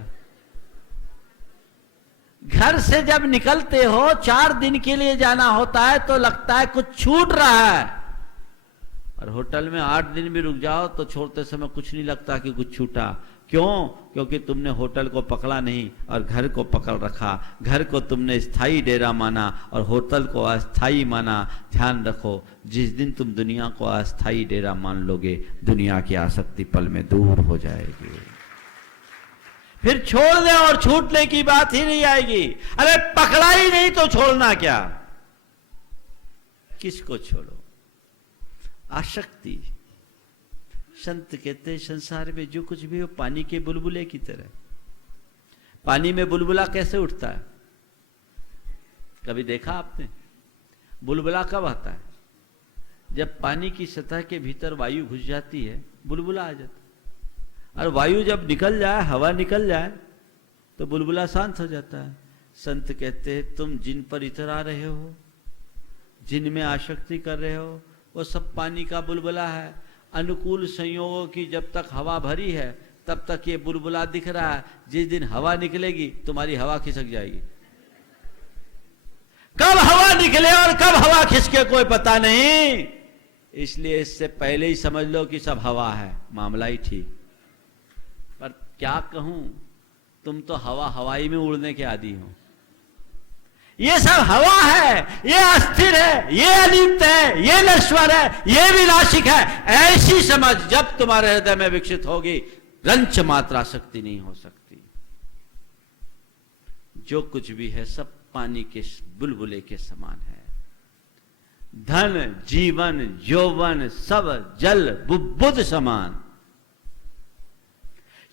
घर से जब निकलते हो 4 दिन के लिए जाना होता है तो लगता है कुछ छूट रहा है, और होटल में 8 दिन भी रुक जाओ तो छोड़ते समय कुछ नहीं लगता कि कुछ छूटा। क्यों? क्योंकि तुमने होटल को पकड़ा नहीं और घर को पकड़ रखा। घर को तुमने स्थायी डेरा माना और होटल को अस्थायी माना। ध्यान रखो, जिस दिन तुम दुनिया को अस्थायी डेरा मान लोगे, दुनिया की आसक्ति पल में दूर हो जाएगी, फिर छोड़ने और छूटने की बात ही नहीं आएगी। अरे पकड़ा ही नहीं तो छोड़ना क्या? किसको छोड़ो? आसक्ति। संत कहते हैं संसार में जो कुछ भी हो पानी के बुलबुले की तरह। पानी में बुलबुला कैसे उठता है? कभी देखा आपने? बुलबुला कब आता है? जब पानी की सतह के भीतर वायु घुस जाती है, बुलबुला आ जाता है। और वायु जब निकल जाए, हवा निकल जाए, तो बुलबुला शांत हो जाता है। संत कहते हैं तुम जिन पर इतरा रहे हो, जिनमें आसक्ति कर रहे हो, वो सब पानी का बुलबुला है। अनुकूल संयोगों की जब तक हवा भरी है तब तक ये बुलबुला दिख रहा है। जिस दिन हवा निकलेगी तुम्हारी हवा खिसक जाएगी। कब हवा निकले और कब हवा खिसके कोई पता नहीं, इसलिए इससे पहले ही समझ लो कि सब हवा है, मामला ही ठीक। पर क्या कहूं, तुम तो हवा हवाई में उड़ने के आदी हो। ये सब हवा है, ये अस्थिर है, ये अनित्य है, ये नश्वर है, ये विनाशिक है। ऐसी समझ जब तुम्हारे हृदय में विकसित होगी, रंच मात्रा शक्ति नहीं हो सकती। जो कुछ भी है सब पानी के बुलबुले के समान है। धन, जीवन, यौवन सब जल बुद्बुद समान।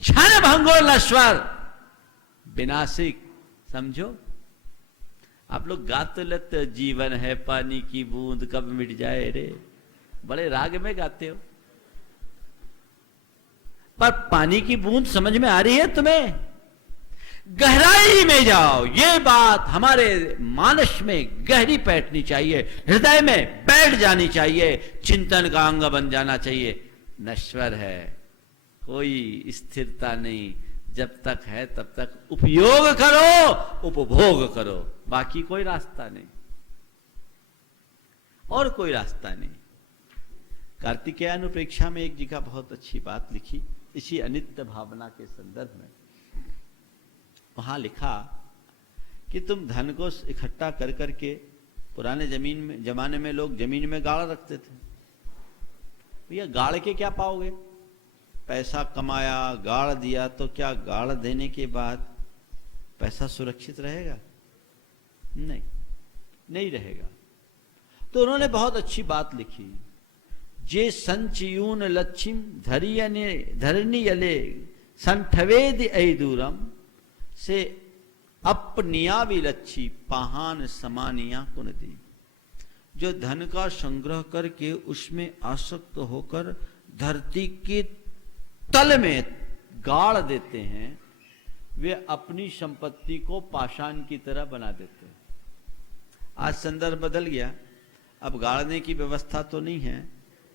क्षण भंगुर नश्वर विनाशिक। समझो, आप लोग गाते लेते, जीवन है पानी की बूंद कब मिट जाए रे, बड़े राग में गाते हो। पर पानी की बूंद समझ में आ रही है तुम्हें? गहराई में जाओ, ये बात हमारे मानस में गहरी बैठनी चाहिए, हृदय में बैठ जानी चाहिए, चिंतन का अंग बन जाना चाहिए। नश्वर है, कोई स्थिरता नहीं। जब तक है तब तक उपयोग करो, उपभोग करो, बाकी कोई रास्ता नहीं, और कोई रास्ता नहीं। कार्तिकेय अनुप्रेक्षा में एक जगह बहुत अच्छी बात लिखी इसी अनित्य भावना के संदर्भ में। वहां लिखा कि तुम धन को इकट्ठा कर करके, पुराने जमाने में लोग जमीन में गाड़ रखते थे। भैया गाड़ के क्या पाओगे? पैसा कमाया, गाड़ दिया, तो क्या गाड़ देने के बाद पैसा सुरक्षित रहेगा? नहीं, नहीं रहेगा। तो उन्होंने बहुत अच्छी बात लिखी, जे संचयून लक्ष्मीम धरणीयले संठवेद ऐदूरम से अपनिया विलच्छी पाहान समानिया कुनती। जो धन का संग्रह करके उसमें आसक्त होकर धरती के तल में गाड़ देते हैं, वे अपनी संपत्ति को पाषाण की तरह बना देते हैं। आज संदर्भ बदल गया, अब गाड़ने की व्यवस्था तो नहीं है,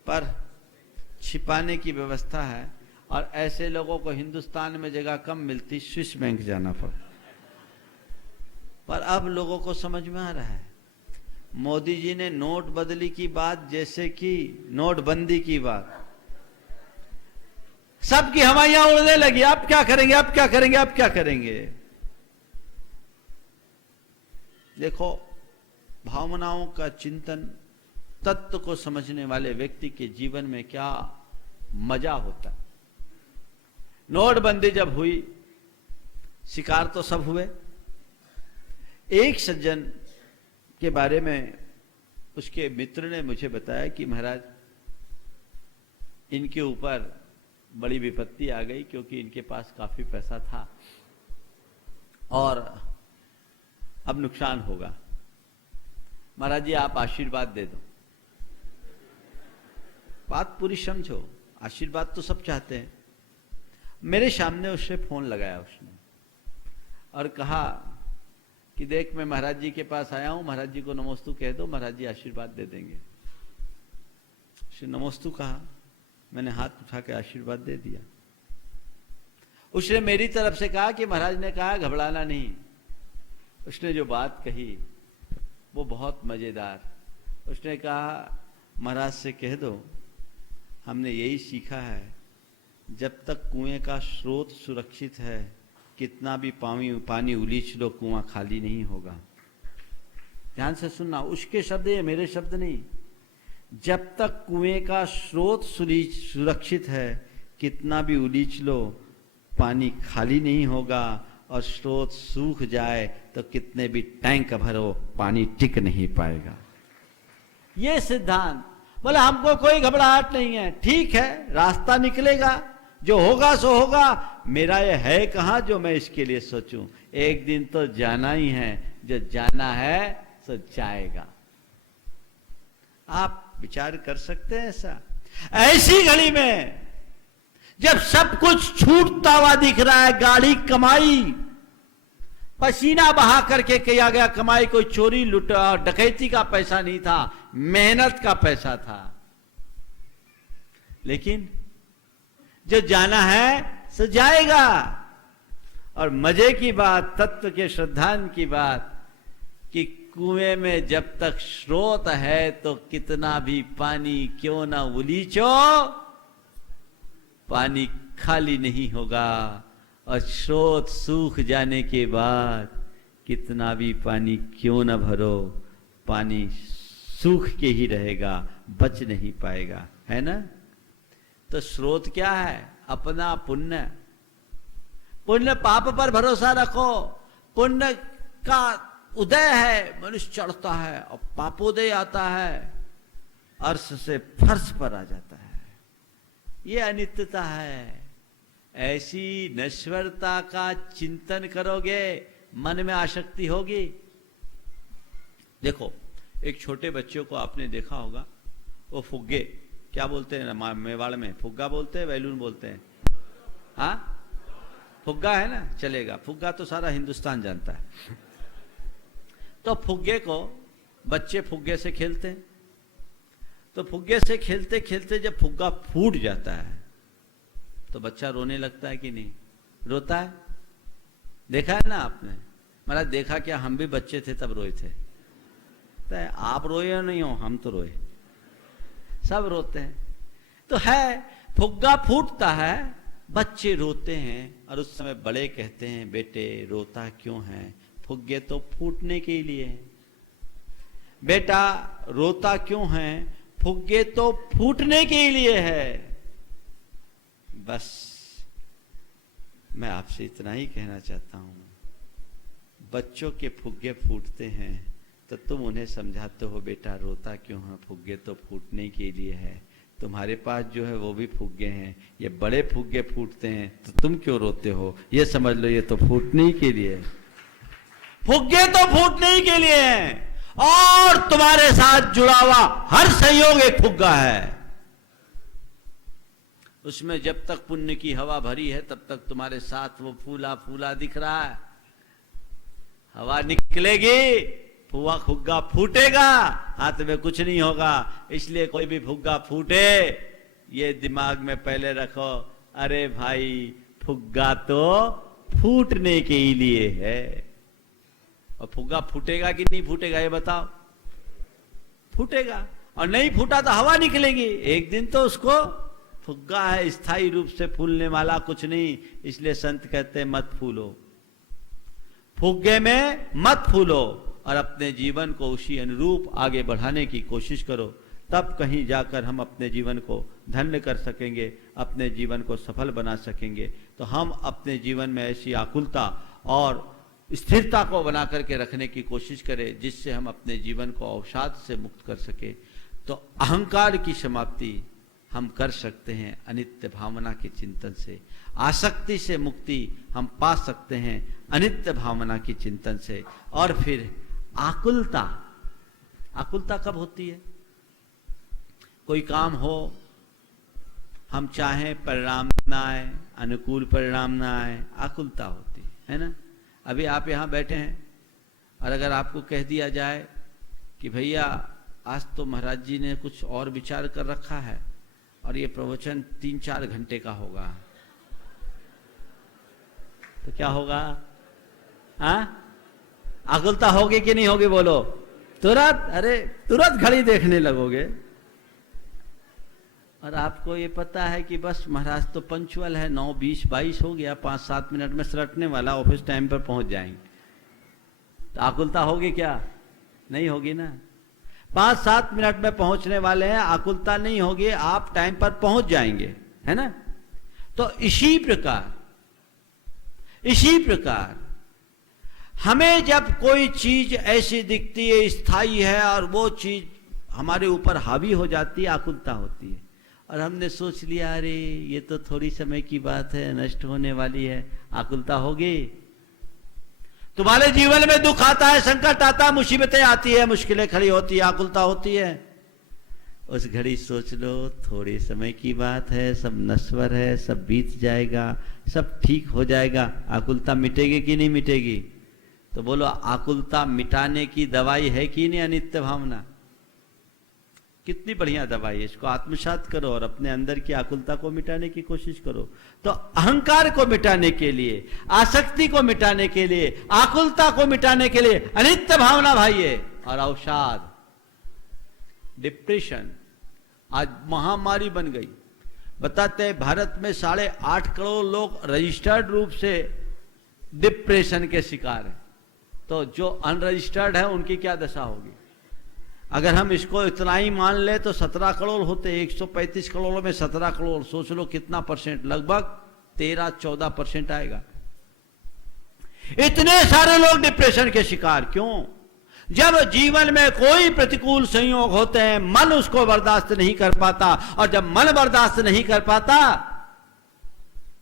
पर छिपाने की व्यवस्था है। और ऐसे लोगों को हिंदुस्तान में जगह कम मिलती, स्विस बैंक जाना पड़ता। पर अब लोगों को समझ में आ रहा है। मोदी जी ने नोट बदली की बात जैसे कि नोटबंदी की बात, सबकी हवाइयां उड़ने लगी। आप क्या करेंगे, आप क्या करेंगे, आप क्या करेंगे? देखो, भावनाओं का चिंतन, तत्व को समझने वाले व्यक्ति के जीवन में क्या मजा होता। नोटबंदी जब हुई, शिकार तो सब हुए। एक सज्जन के बारे में उसके मित्र ने मुझे बताया कि महाराज, इनके ऊपर बड़ी विपत्ति आ गई क्योंकि इनके पास काफी पैसा था और अब नुकसान होगा। महाराज जी, आप आशीर्वाद दे दो। बात पूरी समझो, आशीर्वाद तो सब चाहते हैं। मेरे सामने उससे फोन लगाया उसने और कहा कि देख, मैं महाराज जी के पास आया हूं, महाराज जी को नमोस्तु कह दो, महाराज जी आशीर्वाद दे देंगे। उसने नमोस्तु कहा, मैंने हाथ उठा के आशीर्वाद दे दिया। उसने मेरी तरफ से कहा कि महाराज ने कहा घबराना नहीं। उसने जो बात कही वो बहुत मजेदार। उसने कहा, महाराज से कह दो, हमने यही सीखा है, जब तक कुएं का स्रोत सुरक्षित है, कितना भी पानी उलीच लो, कुआं खाली नहीं होगा। ध्यान से सुनना, उसके शब्द ये, मेरे शब्द नहीं। जब तक कुएं का स्रोत सुरक्षित है, कितना भी उलीच लो, पानी खाली नहीं होगा। और स्रोत सूख जाए तो कितने भी टैंक भरो, पानी टिक नहीं पाएगा। ये सिद्धांत। बोले हमको कोई घबराहट नहीं है, ठीक है, रास्ता निकलेगा, जो होगा सो होगा। मेरा ये है कहां जो मैं इसके लिए सोचूं। एक दिन तो जाना ही है, जो जाना है सो जाएगा। आप विचार कर सकते हैं ऐसा? ऐसी घड़ी में जब सब कुछ छूटता हुआ दिख रहा है, गाड़ी कमाई, पसीना बहा करके किया गया कमाई, कोई चोरी लुटा डकैती का पैसा नहीं था, मेहनत का पैसा था। लेकिन जो जाना है सो जाएगा। और मजे की बात, तत्व के श्रद्धान की बात, कि कुएं में जब तक स्रोत है तो कितना भी पानी क्यों ना उलीचो, पानी खाली नहीं होगा। और स्रोत सूख जाने के बाद कितना भी पानी क्यों ना भरो, पानी सूख के ही रहेगा, बच नहीं पाएगा, है ना? तो स्रोत क्या है? अपना पुण्य। पुण्य पाप पर भरोसा रखो। पुण्य का उदय है, मनुष्य चढ़ता है, और पापोदय आता है, अर्श से फर्श पर आ जाता है। ये अनित्यता है। ऐसी नश्वरता का चिंतन करोगे, मन में आसक्ति होगी। देखो, एक छोटे बच्चों को आपने देखा होगा, वो फुग्गे, क्या बोलते हैं ना मेवाड़ में, फुग्गा बोलते हैं, बैलून बोलते हैं। हाँ, फुग्गा है ना, चलेगा। फुग्गा तो सारा हिंदुस्तान जानता है। तो फुग्गे को बच्चे फुग्गे से खेलते हैं। तो फुग्गे से खेलते खेलते जब फुग्गा फूट जाता है तो बच्चा रोने लगता है कि नहीं? रोता है। देखा है ना आपने? महाराज देखा क्या? हम भी बच्चे थे तब रोए थे। तो आप रोए या नहीं हो? हम तो रोए। सब रोते हैं। तो है, फुग्गा फूटता है, बच्चे रोते हैं और उस समय बड़े कहते हैं बेटे रोता क्यों है, फुग्गे तो फूटने के लिए हैं। बेटा रोता क्यों है, फुग्गे तो फूटने के लिए है। बस मैं आपसे इतना ही कहना चाहता हूं, बच्चों के फुग्गे फूटते हैं तो तुम उन्हें समझाते हो बेटा रोता क्यों है, फुग्गे तो फूटने के लिए है। तुम्हारे पास जो है वो भी फुग्गे हैं, ये बड़े फुग्गे फूटते हैं तो तुम क्यों रोते हो, ये समझ लो ये तो फूटने ही के लिए है। फुग्गे तो फूटने ही के लिए हैं और तुम्हारे साथ जुड़ा हुआ हर संयोग एक फुग्गा है। उसमें जब तक पुण्य की हवा भरी है तब तक तुम्हारे साथ वो फूला फूला दिख रहा है। हवा निकलेगी, फुआ फुग्गा फूटेगा, हाथ में कुछ नहीं होगा। इसलिए कोई भी फुग्गा फूटे ये दिमाग में पहले रखो, अरे भाई फुग्गा तो फूटने के ही लिए है। और फुग्गा फूटेगा कि नहीं फूटेगा ये बताओ? फूटेगा। और नहीं फूटा तो हवा निकलेगी, एक दिन तो उसको फुग्गा है स्थायी रूप से फूलने वाला कुछ नहीं। इसलिए संत कहते हैं मत फूलो, फुग्गे में मत फूलो और अपने जीवन को उसी अनुरूप आगे बढ़ाने की कोशिश करो। तब कहीं जाकर हम अपने जीवन को धन्य कर सकेंगे, अपने जीवन को सफल बना सकेंगे। तो हम अपने जीवन में ऐसी आकुलता और स्थिरता को बना करके रखने की कोशिश करें जिससे हम अपने जीवन को अवसाद से मुक्त कर सके। तो अहंकार की समाप्ति हम कर सकते हैं अनित्य भावना के चिंतन से, आसक्ति से मुक्ति हम पा सकते हैं अनित्य भावना की चिंतन से। और फिर आकुलता, आकुलता कब होती है? कोई काम हो, हम चाहें परिणाम ना आए, अनुकूल परिणाम ना आए, आकुलता होती है ना। अभी आप यहाँ बैठे हैं और अगर आपको कह दिया जाए कि भैया आज तो महाराज जी ने कुछ और विचार कर रखा है और ये प्रवचन 3-4 घंटे का होगा, तो क्या होगा? हाँ, आकुलता होगी कि नहीं होगी बोलो? तुरंत, अरे तुरंत घड़ी देखने लगोगे। और आपको ये पता है कि बस महाराज तो पंचुअल है, 9:20-22 हो गया, 5-7 मिनट में सलटने वाला, ऑफिस टाइम पर पहुंच जाएंगे। तो आकुलता होगी क्या? नहीं होगी ना। 5-7 मिनट में पहुंचने वाले हैं, आकुलता नहीं होगी, आप टाइम पर पहुंच जाएंगे, है ना। तो इसी प्रकार हमें जब कोई चीज ऐसी दिखती है स्थायी है और वो चीज हमारे ऊपर हावी हो जाती है, आकुलता होती है। और हमने सोच लिया अरे ये तो थोड़ी समय की बात है, नष्ट होने वाली है, आकुलता होगी। तुम्हारे जीवन में दुख आता है, संकट आता है, मुसीबतें आती है, मुश्किलें खड़ी होती है, आकुलता होती है। उस घड़ी सोच लो थोड़े समय की बात है, सब नश्वर है, सब बीत जाएगा, सब ठीक हो जाएगा। आकुलता मिटेगी कि नहीं मिटेगी? तो बोलो आकुलता मिटाने की दवाई है कि नहीं अनित्य भावना? कितनी बढ़िया दवाई है, इसको आत्मसात करो और अपने अंदर की आकुलता को मिटाने की कोशिश करो। तो अहंकार को मिटाने के लिए, आसक्ति को मिटाने के लिए, आकुलता को मिटाने के लिए अनित्य भावना भाई है। और अवसाद, डिप्रेशन आज महामारी बन गई। बताते हैं भारत में 8.5 करोड़ लोग रजिस्टर्ड रूप से डिप्रेशन के शिकार हैं। तो जो अनरजिस्टर्ड है उनकी क्या दशा होगी? अगर हम इसको इतना ही मान ले तो 17 करोड़ होते, 135 करोड़ में 17 करोड़, सोच लो कितना परसेंट, लगभग 13-14% आएगा। इतने सारे लोग डिप्रेशन के शिकार क्यों? जब जीवन में कोई प्रतिकूल संयोग होते हैं, मन उसको बर्दाश्त नहीं कर पाता, और जब मन बर्दाश्त नहीं कर पाता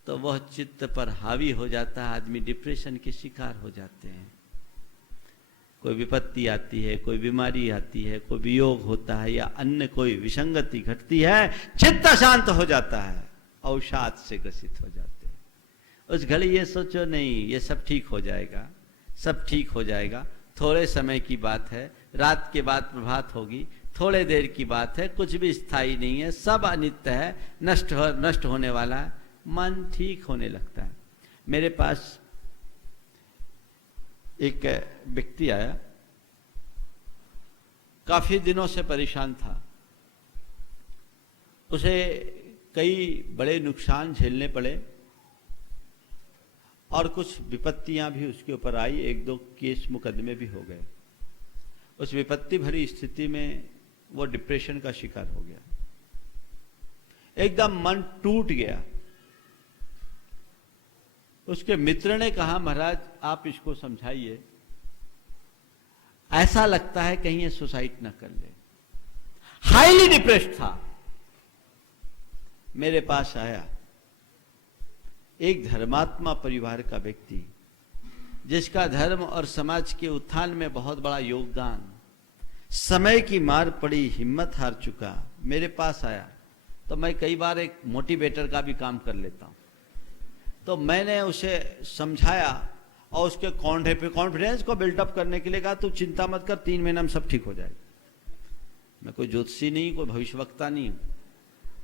तो वह चित्त पर हावी हो जाता है, आदमी डिप्रेशन के शिकार हो जाते हैं। कोई विपत्ति आती है, कोई बीमारी आती है, कोई वियोग होता है या अन्य कोई विसंगति घटती है, चित्त शांत हो जाता है, अवसाद से ग्रसित हो जाते हैं। उस घड़ी ये सोचो नहीं ये सब ठीक हो जाएगा, सब ठीक हो जाएगा, थोड़े समय की बात है, रात के बाद प्रभात होगी, थोड़े देर की बात है, कुछ भी स्थायी नहीं है, सब अनित्य है, नष्ट होने वाला है। मन ठीक होने लगता है। मेरे पास एक व्यक्ति आया, काफी दिनों से परेशान था। उसे कई बड़े नुकसान झेलने पड़े और कुछ विपत्तियां भी उसके ऊपर आई, एक दो केस मुकदमे भी हो गए। उस विपत्ति भरी स्थिति में वो डिप्रेशन का शिकार हो गया, एकदम मन टूट गया। उसके मित्र ने कहा, महाराज आप इसको समझाइए, ऐसा लगता है कहीं ये सुसाइड ना कर ले। हाईली डिप्रेस्ड था। मेरे पास आया एक धर्मात्मा परिवार का व्यक्ति, जिसका धर्म और समाज के उत्थान में बहुत बड़ा योगदान, समय की मार पड़ी, हिम्मत हार चुका, मेरे पास आया। तो मैं कई बार एक मोटिवेटर का भी काम कर लेता हूं, तो मैंने उसे समझाया और उसके कॉन्फिडेंस को बिल्डअप करने के लिए कहा, तू चिंता मत कर, 3 महीने में सब ठीक हो जाएगा। मैं कोई ज्योतिषी नहीं, कोई भविष्यवक्ता नहीं हूं,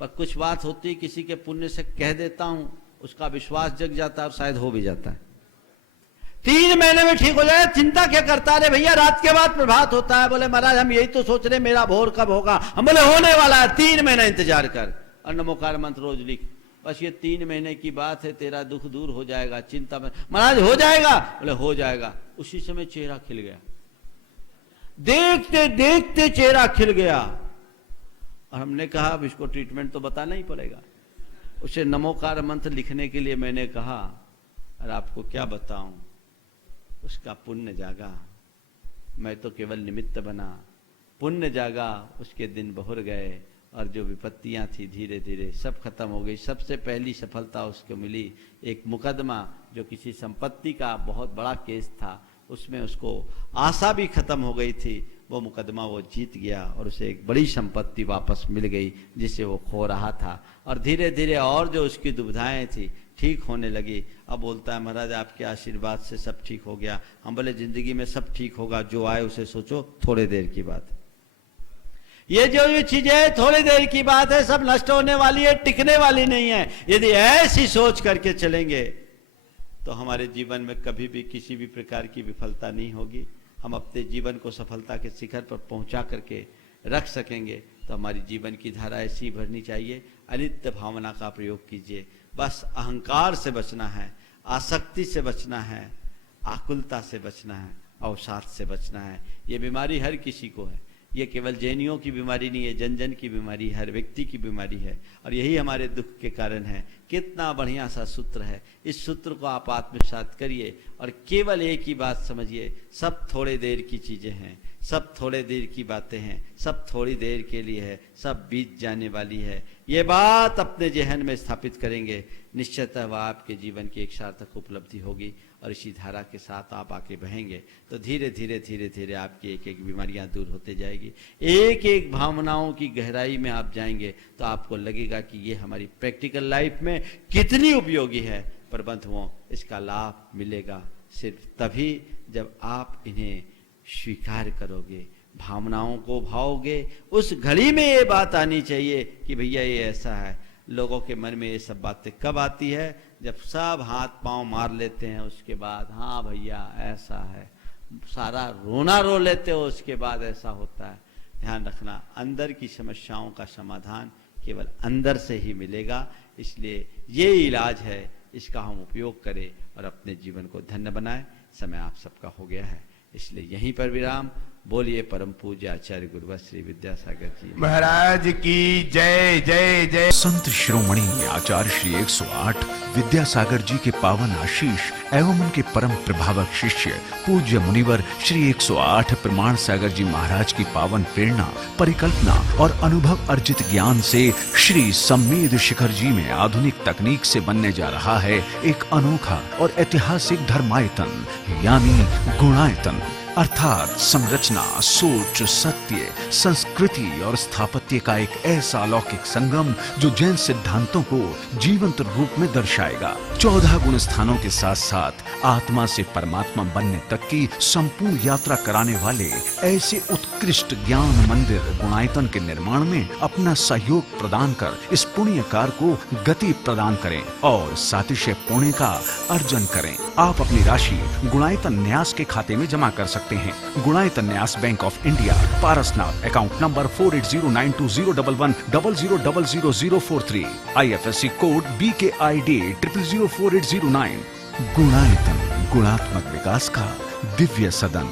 पर कुछ बात होती है, किसी के पुण्य से कह देता हूं, उसका विश्वास जग जाता है और शायद हो भी जाता है। 3 महीने में ठीक हो जाए, चिंता क्या करता है भैया, रात के बाद प्रभात होता है। बोले महाराज हम यही तो सोच रहे, मेरा भोर कब होगा। हम बोले होने वाला है, 3 महीना इंतजार कर और नमोकार मंत्र रोज लिख, बस ये 3 महीने की बात है, तेरा दुख दूर हो जाएगा, चिंता में। महाराज हो जाएगा? बोले हो जाएगा। उसी समय चेहरा खिल गया, देखते देखते चेहरा खिल गया। और हमने कहा अब इसको ट्रीटमेंट तो बताना ही पड़ेगा। उसे नमोकार मंत्र लिखने के लिए मैंने कहा, और आपको क्या बताऊं, उसका पुण्य जागा, मैं तो केवल निमित्त बना। पुण्य जागा, उसके दिन बहुर गए और जो विपत्तियां थी धीरे धीरे सब खत्म हो गई। सबसे पहली सफलता उसको मिली, एक मुकदमा जो किसी संपत्ति का बहुत बड़ा केस था, उसमें उसको आशा भी खत्म हो गई थी, वो मुकदमा वो जीत गया और उसे एक बड़ी संपत्ति वापस मिल गई जिसे वो खो रहा था। और धीरे धीरे और जो उसकी दुविधाएं थी ठीक होने लगी। अब बोलता है महाराज आपके आशीर्वाद से सब ठीक हो गया। हम बोले जिंदगी में सब ठीक होगा, जो आए उसे सोचो, थोड़े देर की बात है। ये जो चीजें थोड़ी देर की बात है, सब नष्ट होने वाली है, टिकने वाली नहीं है। यदि ऐसी सोच करके चलेंगे तो हमारे जीवन में कभी भी किसी भी प्रकार की विफलता नहीं होगी। हम अपने जीवन को सफलता के शिखर पर पहुंचा करके रख सकेंगे। तो हमारी जीवन की धारा ऐसी भरनी चाहिए, अनित्य भावना का प्रयोग कीजिए। बस अहंकार से बचना है, आसक्ति से बचना है, आकुलता से बचना है, अवसाद से बचना है। ये बीमारी हर किसी को है, ये केवल जैनियों की बीमारी नहीं है, जन जन की बीमारी, हर व्यक्ति की बीमारी है। और यही हमारे दुख के कारण है। कितना बढ़िया सा सूत्र है, इस सूत्र को आप आत्मसात करिए और केवल एक ही बात समझिए, सब थोड़े देर की चीजें हैं, सब थोड़े देर की बातें हैं, सब थोड़ी देर के लिए है, सब बीत जाने वाली है। ये बात अपने जहन में स्थापित करेंगे, निश्चितः वह आपके जीवन की एक सार्थक उपलब्धि होगी। और इसी धारा के साथ आप आके बहेंगे तो धीरे धीरे धीरे धीरे आपकी एक एक बीमारियां दूर होते जाएगी। एक एक भावनाओं की गहराई में आप जाएंगे तो आपको लगेगा कि ये हमारी प्रैक्टिकल लाइफ में कितनी उपयोगी है। पर बंधुओं, इसका लाभ मिलेगा सिर्फ तभी जब आप इन्हें स्वीकार करोगे, भावनाओं को भाओगे। उस घड़ी में ये बात आनी चाहिए कि भैया ये ऐसा है। लोगों के मन में ये सब बातें कब आती है? जब सब हाथ पांव मार लेते हैं, उसके बाद हाँ भैया ऐसा है, सारा रोना रो लेते हो, उसके बाद ऐसा होता है। ध्यान रखना, अंदर की समस्याओं का समाधान केवल अंदर से ही मिलेगा। इसलिए ये इलाज है, इसका हम उपयोग करें और अपने जीवन को धन्य बनाएं। समय आप सबका हो गया है, इसलिए यहीं पर विराम। बोलिए परम पूज्य आचार्य गुरुवर श्री विद्यासागर जी महाराज की जय जय जय। संत शिरोमणि आचार्य श्री 108 विद्यासागर जी के पावन आशीष एवं उनके परम प्रभावक शिष्य पूज्य मुनिवर श्री 108 प्रमाण सागर जी महाराज की पावन प्रेरणा, परिकल्पना और अनुभव अर्जित ज्ञान से श्री सम्मेद शिखर जी में आधुनिक तकनीक से बनने जा रहा है एक अनोखा और ऐतिहासिक धर्मायतन यानी गुणायतन, अर्थात संरचना, सोच, सत्य, संस्कृति और स्थापत्य का एक ऐसा अलौकिक संगम जो जैन सिद्धांतों को जीवंत रूप में दर्शाएगा। 14 गुण स्थानों के साथ साथ आत्मा से परमात्मा बनने तक की संपूर्ण यात्रा कराने वाले ऐसे उत्कृष्ट ज्ञान मंदिर गुणायतन के निर्माण में अपना सहयोग प्रदान कर इस पुण्य कार्य को गति प्रदान करें और सातिशय पुण्य का अर्जन करें। आप अपनी राशि गुणायतन न्यास के खाते में जमा कर सकते सकते हैं। गुणायतन न्यास bank of India, Parasnath, account number 4809201100000043, IFSC code BKID 00040809। Gunayatan, गुणात्मक विकास का दिव्य सदन।